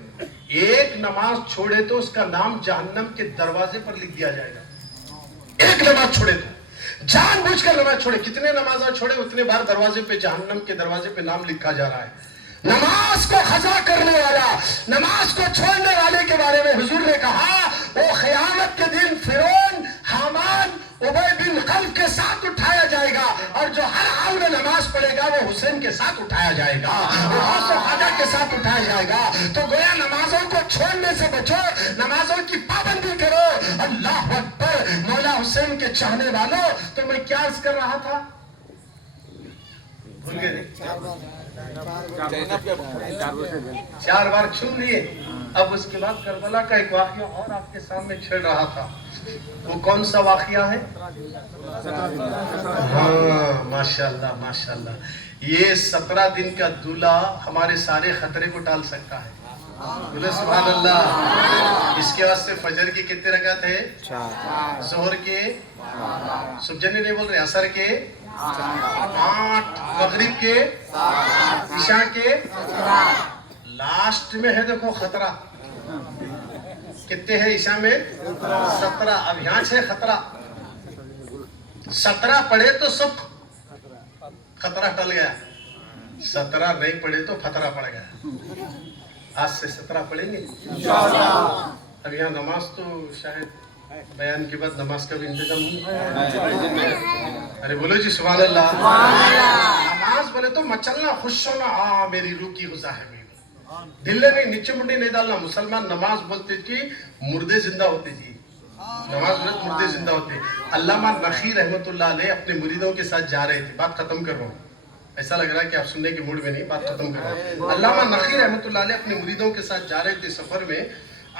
ایک نماز چھوڑے تو اس کا نام جہنم کے دروازے پر لکھ دیا جائے گا. ایک نماز چھوڑے تو جان بوجھ کر نماز چھوڑے، کتنے نمازاں چھوڑے اتنے بار دروازے پہ جہنم کے دروازے پہ نام لکھا جا رہا ہے. نماز کو قضا کرنے والا، نماز کو چھوڑنے والے کے بارے میں حضور نے کہا وہ قیامت کے دن فرعون، حامان، ابی بن خلف کے ساتھ اٹھایا جائے گا، اور جو ہر حال میں نماز پڑھے گا وہ حسین کے ساتھ اٹھایا جائے گا، وہ غوث و خواجہ کے ساتھ اٹھایا جائے گا. تو گویا نمازوں کو چھوڑنے سے بچو، نمازوں کی پابندی کرو. اللہ اکبر. مولا حسین کے چاہنے والوں، تو میں کیا عرض کر رہا تھا؟ بھول گئے؟ 4 بار چوم لیے. اب اس کے بعد کربلا کا ایک واقعہ اور آپ کے سامنے چھڑ رہا تھا. وہ کون سا واقعہ ہے؟ ہاں ماشاءاللہ ماشاءاللہ. یہ 17 دن کا دولہا ہمارے سارے خطرے کو ٹال سکتا ہے. بولے سبحان اللہ. اس کے واسطے فجر کی کتنے رکعت ہے؟ 4. ظہر کے سب جنے نہیں بول رہے، عصر کے 8، مغرب کے 7، عشاء کے 7. لاسٹ میں ہے دیکھو خطرہ. کتنے ہیں عشاء میں؟ 17. اب یہاں سے خطرہ 17 پڑھے تو سب خطرہ ٹل گیا، 17 نہیں پڑھے تو خطرہ پڑ گیا. آج سے 17 پڑھیں گے انشاءاللہ. اب یہاں نماز تو شاید بیان کے بعد نماز کا بھی انتظام ہو. ارے بولو جی سبحان اللہ. نماز بولے تو مچلنا، خوش ہونا، ہاں میری روح کی غذا ہے. دلے نہیں، نیچے منڈی نہیں ڈالنا. مسلمان نماز بولتے کہ مردے زندہ ہوتے جی، نماز بولتے مردے زندہ ہوتے. علامہ نقی رحمت اللہ علیہ اپنے مریدوں کے ساتھ جا رہے تھے. بات ختم کر رہا ہوں، ایسا لگ رہا ہے کہ آپ سننے کے موڈ میں نہیں، بات ختم کر رہا ہوں. علامہ نقی رحمت اللہ علیہ اپنے مریدوں کے ساتھ جا رہے تھے سفر میں.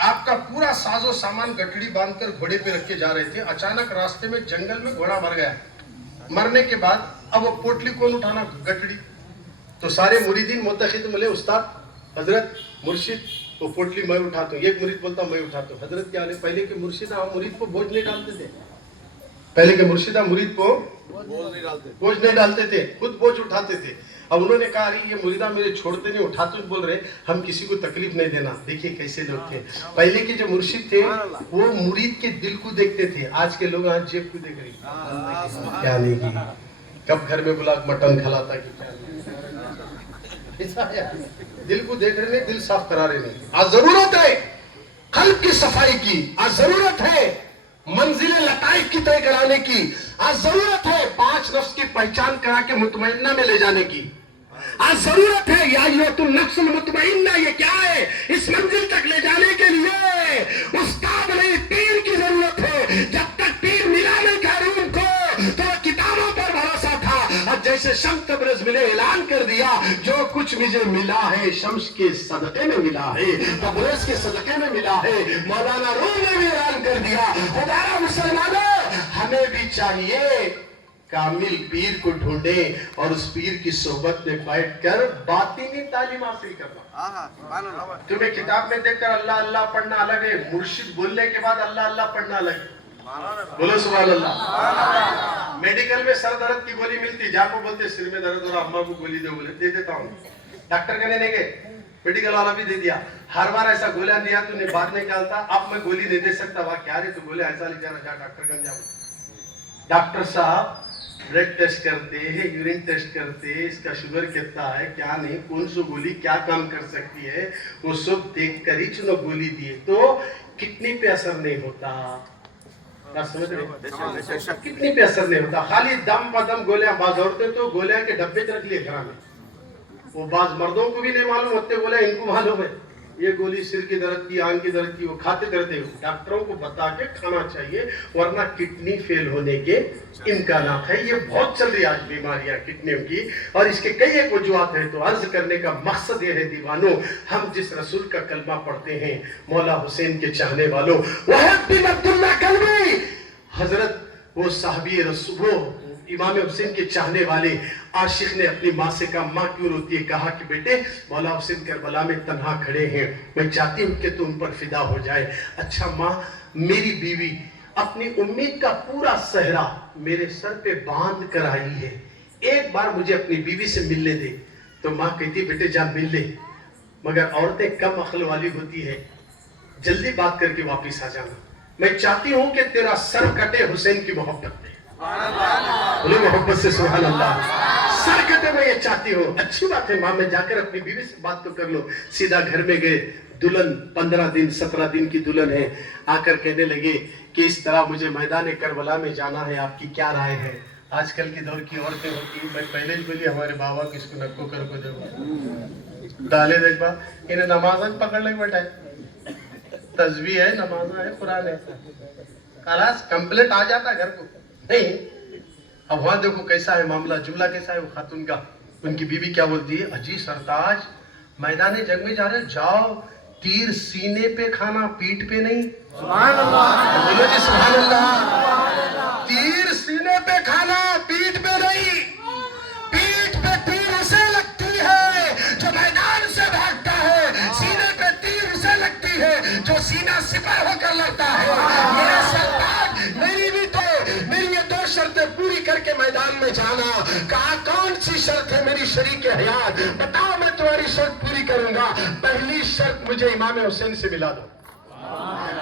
آپ کا پورا ساز و سامان گٹڑی باندھ کر گھوڑے پہ رکھ کے جا رہے تھے. اچانک راستے میں جنگل میں گھوڑا مر گیا. مرنے کے بعد اب وہ پوٹلی کون اٹھانا؟ گٹڑی. تو سارے مریدین متحد ملے، استاد، حضرت، مرشد، وہ پوٹلی میں اٹھاتا ہوں. ایک مرید بولتا ہوں میں اٹھاتا ہوں. حضرت کیا ہے؟ پہلے کے مرشدہ مرید کو بوجھ نہیں ڈالتے تھے. پہلے کے مرشدہ مرید کو بوجھ نہیں ڈالتے تھے، خود بوجھ اٹھاتے تھے. اب انہوں نے کہا ارے یہ مریدہ میرے چھوڑتے نہیں، اٹھاتے بول رہے ہم کسی کو تکلیف نہیں دینا. دیکھیے کیسے لوگ تھے. پہلے کے جو مرشد تھے وہ مرید کے دل کو دیکھتے تھے. آج کے لوگ آج جیب کو دیکھ رہے کیا نہیں کی، کب گھر میں بلا مٹن کھلاتا کہ کیا نہیں. دل کو دیکھ رہے نہیں، دل صاف کرا رہے نہیں. آج ضرورت ہے قلب کی صفائی کی، آج ضرورت ہے منزل لطائف کی طے کرانے کی، آج ضرورت ہے 5 نفس کی پہچان کرا کے مطمئنہ میں لے جانے کی. آج ضرورت ہے یا ایھا النفس المطمئنہ. یہ کیا ہے؟ اس منزل تک لے جانے کے لیے استاد نہیں، پیر کی ضرورت ہے. جب تک پیر ملا نہیں قارون کو تو کتابوں پر بھروسہ تھا. اب جیسے شمس تبریز ملے، اعلان کر دیا جو کچھ مجھے ملا ہے شمس کے صدقے میں ملا ہے، تبریز کے صدقے میں ملا ہے. مولانا روم نے بھی اعلان کر دیا. خدایا مسلمانوں، ہمیں بھی چاہیے کامل پیر کو ڈھونڈے اور اس پیر کی صحبت میں بیٹھ کر باطنی تعلیم حاصل کرنا. تمہیں کتاب میں دیکھ کر اللہ اللہ پڑھنا الگ ہے، مرشد بولنے کے بعد اللہ اللہ پڑھنا الگ ہے. بولو سبحان اللہ. میڈیکل میں سر درد کی گولی ملتی، جا کو بولتے سر میں درد ہو رہا، اماں کو گولی دو، بولے دے دیتا ہوں. ڈاکٹر کہنے لیں گے، میڈیکل والا بھی دے دیا. ہر بار ایسا گولیاں دیا تو نے بعد میں کہتا اب میں گولی نہیں دے سکتا. واہ کیا رہے تو گولی ایسا لے جانا، جا ڈاکٹر کہنے جاؤ. ڈاکٹر صاحب بلڈ ٹیسٹ کرتے ہیں، یورین ٹیسٹ کرتے ہیں، اس کا شوگر کتنا ہے کیا نہیں، کون سو گولی کیا کام کر سکتی ہے، وہ سب دیکھ کر ہی چلو گولی دیے. تو کتنی پہ اثر نہیں ہوتا، کتنی پہ اثر نہیں ہوتا. خالی دم پدم گولیاں. بعض عورتیں تو گولیاں کے ڈبے رکھ لیے گھر میں. وہ بعض مردوں کو بھی نہیں معلوم ہوتے، بولے ان کو معلوم ہے. یہ گولی سر کے درد کی، آنکھ کے درد کی، وہ کھاتے رہتے ہو. ڈاکٹروں کو بتا کے کھانا چاہیے ورنہ کڈنی فیل ہونے کے امکانات ہیں. یہ بہت چل رہی ہے آج بیماریاں کڈنیوں کی، اور اس کے کئی ایک وجوہات ہیں. تو عرض کرنے کا مقصد یہ ہے دیوانوں، ہم جس رسول کا کلمہ پڑھتے ہیں، مولا حسین کے چاہنے والوں، وحب بن عبداللہ کلبی، حضرت وہ صحابی رسول، وہ امام حسین کے چاہنے والے عاشق نے اپنی ماں سے کہا، ماں کیوں روتی ہے؟ کہا کہ بیٹے مولا حسین کربلا میں تنہا کھڑے ہیں، میں چاہتی ہوں کہ تو ان پر فدا ہو جائے. اچھا ماں، میری بیوی اپنی امید کا پورا صحرا میرے سر پہ باندھ کر آئی ہے، ایک بار مجھے اپنی بیوی سے ملنے دے. تو ماں کہتی بیٹے جا مل لے، مگر عورتیں کم عقل والی ہوتی ہے، جلدی بات کر کے واپس آ جانا. میں چاہتی ہوں کہ تیرا سر کٹے حسین کی محبت میں. بولے محبت سے سبحان اللہ. سر کٹے میں یہ چاہتی ہوں. اچھی بات ہے ماں، میں جا کر اپنی بیوی سے بات تو کر لوں. سیدھا گھر میں گئے. دلہن 15 دن 17 دن کی دلہن ہے. آ کر کہنے لگے کہ اس طرح مجھے میدان کربلا میں جانا ہے، آپ کی کیا رائے ہے؟ آج کل کی دور کی عورتیں ہوتی ہیں، میں پہلے ہی بولی ہمارے بابا کس کو نکو کر کو دے ڈالے دیکھ با انہیں نمازن پکڑ لگ بیٹھا ہے، تسبیح ہے، نماز ہے، قرآن ہے، خلاص کمپلیٹ آ جاتا گھر کو. نہیں، اب وہاں دیکھو کیسا ہے معاملہ، جملہ کیسا ہے وہ خاتون کا. ان کی بیوی کیا بولتی ہے؟ اجی سرتاج میدان جنگ میں جا رہے جاؤ، تیر سینے پہ کھانا، پیٹ پہ نہیں. سبحان اللہ. بولو جی سبحان اللہ. تیر سینے پہ کھانا، پیٹ پہ نہیں. پیٹ پہ تیر اسے لگتی ہے جو میدان سے بھاگتا ہے، سینے پہ تیر اسے لگتی ہے جو سینہ سپر ہو کر لڑتا ہے. میرا سرتاج، میری بھی تو میری یہ 2 شرطیں پوری کر کے میدان میں جانا. کہا کون سی شرط ہے میری شریک حیات؟ بتاؤ میں تمہاری شرط پوری کروں گا. پہلی شرط مجھے امام حسین سے ملا دو،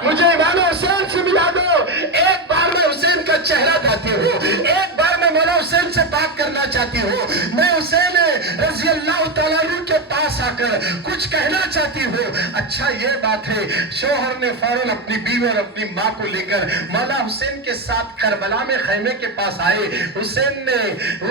مجھے امام حسین سے ملا دو. ایک بار میں حسین کا چہرہ چاہتی ہوں، ایک بار میں مولا حسین سے بات کرنا چاہتی ہوں. میں حسین رضی اللہ تعالیٰ عنہ کے پاس آ کر کچھ کہنا چاہتی ہوں. اچھا یہ بات ہے. شوہر نے فوراً اپنی بیوی اور اپنی ماں کو لے کر مولا حسین کے ساتھ کربلا میں خیمے کے پاس آئے. حسین نے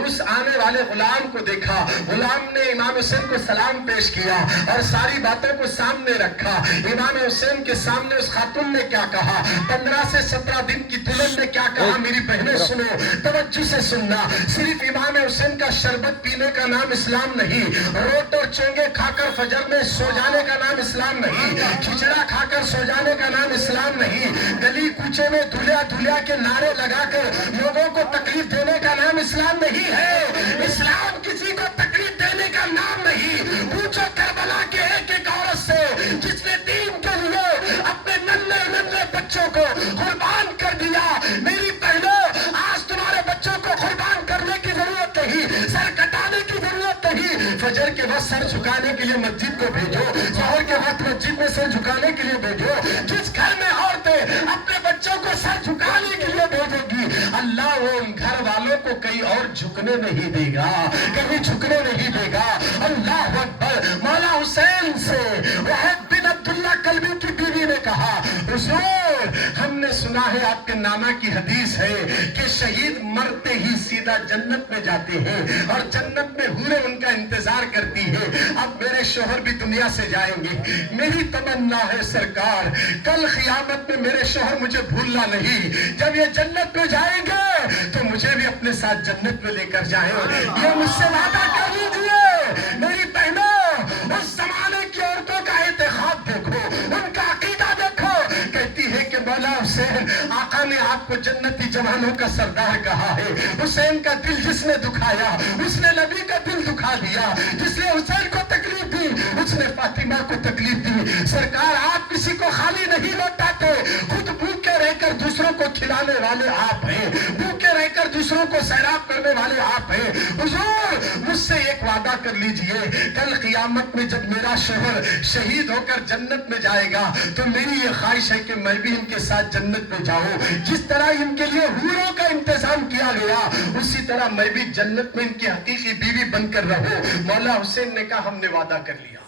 اس آنے والے غلام کو دیکھا. غلام نے امام حسین کو سلام پیش کیا اور ساری باتوں کو سامنے رکھا. امام حسین کے سامنے اس خاتون نے کیا کہا، 15 سے 17 دن کی دلہن نے کیا کہا، میری بہنیں سنو، توجہ سے سننا. صرف امام حسین کا شربت پینے کا نام اسلام نہیں، روٹ اور چونگے کھا کر فجر میں سو جانے کا نام اسلام نہیں، کھچڑا کھا کر سو جانے کا نام اسلام نہیں، گلی کوچے میں دھلیا دھلیا کے نعرے لگا کر لوگوں کو تکلیف دینے کا نام اسلام نہیں ہے. اسلام کسی کو تکلیف دینے کا نام نہیں. پوچھو کربلا کے ایک ایک عورت سے جس نے دین کے لیے اپنے ننھے ننھے بچوں کو قربان کر دیا. میری بہنوں، آج تمہارے بچوں کو قربان کرنے کی ضرورت نہیں، سر کٹانے کی ضرورت نہیں. فجر کے وقت سر جھکانے کے لیے مسجد کو بھیجو، ظہر کے وقت مسجد میں سر جھکانے کے لیے بھیجو. جس گھر میں عورتیں اپنے بچوں کو سر جھکانے کے لیے بھیجے گی، اللہ وہ ان گھر والوں کو کہیں اور جھکنے نہیں دے گا، کہیں جھکنے نہیں دے گا. اللہ اکبر. مولا حسین سے وحب بن عبداللہ کلبی کی بیوی نے کہا، حضور ہم نے سنا ہے آپ کے نامہ کی حدیث ہے کہ شہید مرتے ہی سیدھا جنت میں جاتے ہیں اور جنت میں حوریں ان کا انتظار کرتی ہے. اب میرے شوہر بھی دنیا سے جائیں گے. میری تمنا ہے سرکار کل قیامت میں میرے شوہر مجھے بھولنا نہیں. جب یہ جنت میں جائیں گے تو مجھے بھی اپنے ساتھ جنت میں لے کر جائیں. یہ مجھ سے وعدہ کر لیجئے. میری بہنوں، اس زمانے کی عورتوں کا اعتقاد دیکھو، ان کا عقیدہ دیکھو. کہتی ہے کہ مولا حسین، آقا نے آپ کو جنتی جوانوں کا سردار کہا ہے. حسین کا دل جس نے دکھایا اس نے نبی کا دل دکھا دیا. جس نے حسین کو تکلیف دی اس نے فاطمہ کو تکلیف دی. سرکار آپ کسی کو خالی نہیں لوٹاتے، خود بھوکے رہ کر دوسروں کو کھلانے والے آپ ہیں، بھوکے رہ کر دوسروں کو سیراب کرنے والے آپ ہیں. حضور مجھ سے ایک وعدہ کر لیجئے، کل قیامت میں جب میرا شوہر شہید ہو کر جنت میں جائے گا تو میری یہ خواہش ہے کہ میں بھی ان کے ساتھ جنت میں جاؤں. جس طرح ان کے لیے حوروں کا انتظام کیا گیا اسی طرح میں بھی جنت میں ان کی حقیقی بیوی بن کر رہوں. مولا حسین نے کہا ہم نے وعدہ کر لیا،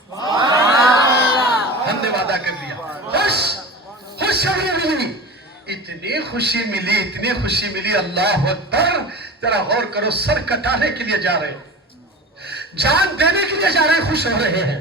ہم نے وعدہ کر لیا. خوشخبری ملی، اتنی خوشی ملی، اتنی خوشی ملی. اللہ اکبر. ذرا غور کرو، سر کٹانے کے لیے جا رہے ہیں، جان دینے کے لیے جا رہے ہیں، خوش ہو رہے ہیں.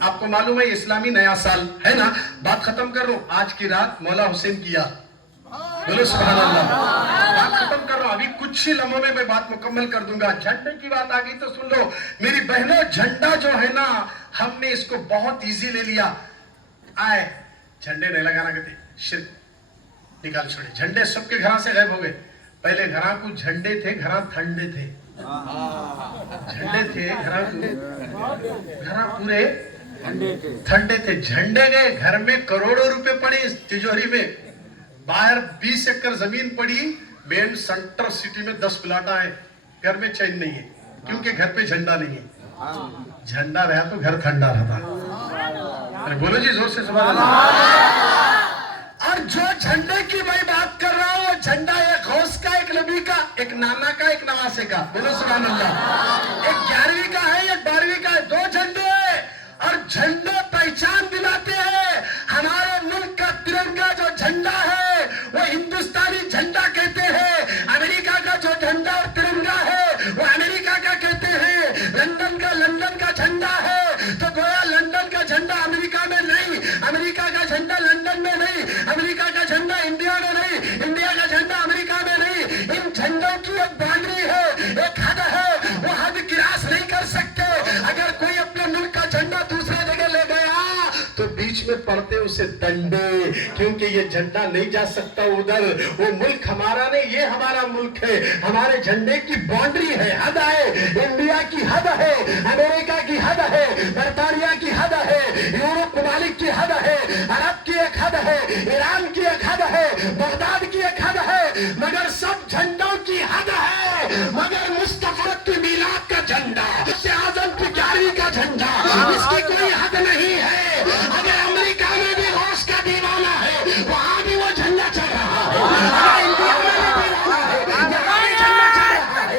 آپ کو معلوم ہے اسلامی نیا سال ہے نا. بات ختم کر رہا ہوں. آج کی رات مولا حسین کیا, بولو سبحان اللہ. بات ختم کر رہا ہوں, ابھی کچھ ہی لمحوں میں بات مکمل کر دوں گا. جھنڈے کی بات آ گئی تو سن لو میری بہنوں. جھنڈا جو ہے نا ہم نے اس کو بہت ایزی لے لیا. آئے جھنڈے نہیں لگانا کہتے, شرک نکال چھوڑے. جھنڈے سب کے گھراں سے غائب ہو گئے. پہلے گھراں کو جھنڈے تھے, گھراں ٹھنڈے تھے. جھنڈے تھے گھراں پورے ٹھنڈے تھے. جھنڈے گئے, گھر میں کروڑوں روپے پڑے اس تجوری میں. باہر 20 ایکڑ زمین پڑی, مین سینٹر سٹی میں 10 پلاٹا ہے. گھر میں چین نہیں ہے کیونکہ گھر پہ جھنڈا نہیں ہے. جھنڈا رہا تو گھر ٹھنڈا رہتا. بولو جی زور سے سبحان اللہ. اور جو جھنڈے کی میں بات کر رہا ہوں وہ جھنڈا ایک غوث کا, ایک نبی کا, ایک نانا کا, ایک نواسے کا. بولو سبحان اللہ. ایک 11ویں کا ہے, ایک 12ویں کا ہے. 2 جھنڈے ہیں اور جھنڈے پہچان دلاتے ہیں. ہمارے ملک کا ترنگا جو جھنڈا ہے وہ ہندوستانی جھنڈا کہتے ہیں. امریکہ کا جو جھنڈا اور ترنگا ہے وہ امریکہ کا کہتے ہیں. لندن کا جھنڈا ہے تو گویا لندن کا جھنڈا امریکہ میں نہیں, امریکہ کا جھنڈا لندن میں نہیں, امریکہ کا جھنڈا انڈیا میں نہیں, انڈیا کا جھنڈا امریکہ میں نہیں. ان جھنڈوں کی ایک باؤنڈری ہے, ایک حد ہے, وہ حد کراس نہیں کر سکتے. اگر کوئی اپنے ملک کا جھنڈا دوسرے جگہ لے گیا تو بیچ میں پڑتے اسے ڈنڈے, کیونکہ یہ جھنڈا نہیں جا سکتا ادھر. وہ ملک ہمارا نہیں, یہ ہمارا ملک ہے. ہمارے جھنڈے کی باؤنڈری ہے, حد ہے. انڈیا کی حد ہے, امریکہ کی حد ہے, برطانیہ کی حد ہے, یورپ ممالک کی حد ہے, عرب کی ایک حد ہے, ایران کی ایک حد ہے, بغداد کی ایک حد ہے. مگر سب جھنڈوں کی حد ہے, مگر مصطفیٰ کی میلاد کا جھنڈا, اعظم کی 11ویں کا جھنڈا, اس کی کوئی حد نہیں ہے. اگر امریکہ میں بھی غوث کا دیوانہ ہے وہاں بھی وہ جھنڈا چل رہا ہے. اگر انڈیا میں بھی دیوانہ ہے یہاں بھی جھنڈا چل رہا ہے.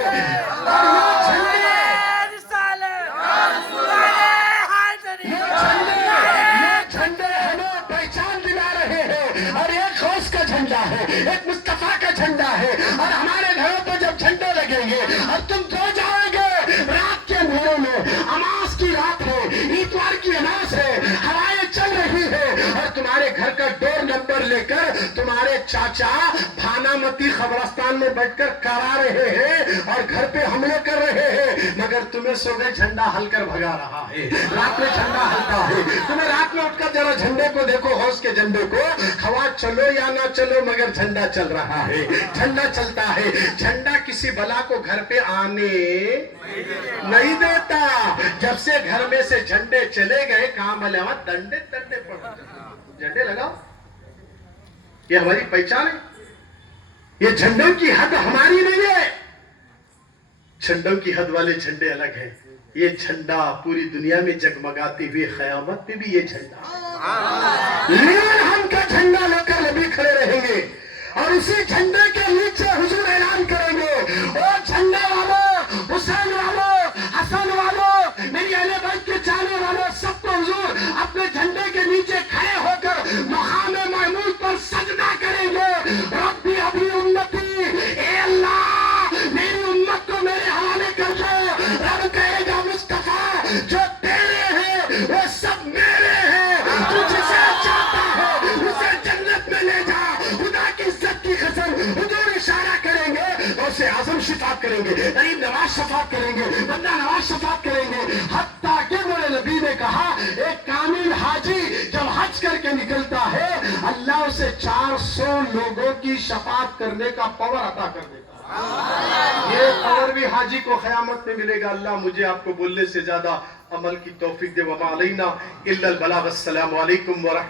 یہ جھنڈے ہمیں پہچان دلا رہے ہیں. اور ایک غوث کا جھنڈا ہے, ایک مصطفیٰ کا جھنڈا ہے. اور ہمارے گھروں پہ جب جھنڈے لگیں گے اور تم سو جاؤ گے رات کے اندھیرے میں, اماس کی رات ہے, اتوار کی نماز ہے, ہوائیں چل رہی ہے, اور تمہارے گھر کا ڈور نمبر لے کر تمہارے چاچا بھانا متی قبرستان میں بیٹھ کر کرا رہے ہیں اور گھر پہ حملے کر رہے ہیں, مگر تمہیں صبح جھنڈا ہل کر بھگا رہا ہے. رات میں جھنڈا ہلتا ہے. تمہیں رات میں اٹھ کر ذرا جھنڈے کو دیکھو, غوث کے جھنڈے کو. ہوا چلو یا نہ چلو مگر جھنڈا چل رہا ہے, جھنڈا چلتا ہے. جھنڈا کسی بلا کو گھر پہ آنے نہیں دیتا. جب سے گھر میں سے جھنڈے چلے گئے کام علاوہ ڈنڈے پڑ. جھنڈے لگاؤ, یہ ہماری پہچان ہے. یہ جھنڈوں کی حد ہماری نہیں ہے. جھنڈوں کی حد والے جھنڈے الگ ہیں. یہ جھنڈا پوری دنیا میں جگمگاتے ہوئے قیامت میں بھی یہ جھنڈا لیکن ہم کا جھنڈا لے کر نبی کھڑے رہیں گے اور اسی جھنڈے کے نیچے حضور اعلان کریں گے, او جھنڈے والو, حسین والو, حسن والو, میری اہل بیت کے چاہنے والوں, سب کو حضور اپنے جھنڈے کے نیچے کھڑے ہو کر مقام محمود پر سجدہ کریں گے. ربی ابھی امتی, اے اللہ میری امت کو میرے حوالے کر دو. رب کہے گا مصطفیٰ جو تیرے ہیں وہ سب میرے ہیں, تو جسے چاہتا ہے اسے جنت میں لے جا. خدا کی عزت کی قسم حضور اشارہ کریں گے اور اسے اعظم شفاعت کریں گے, غریب نواز شفاعت کریں گے, بندہ نواز شفاعت کریں گے. حتیٰ کہ میرے نبی نے کہا ایک کامل حاجی جب حج کر کے نکلتا ہے اللہ اسے 400 لوگوں کی شفاعت کرنے کا پاور عطا کر دیتا ہے. یہ پاور بھی حاجی کو قیامت میں ملے گا. اللہ مجھے آپ کو بولنے سے زیادہ عمل کی توفیق دے. وما علینا الا البلاغ. السلام علیکم ورحمۃ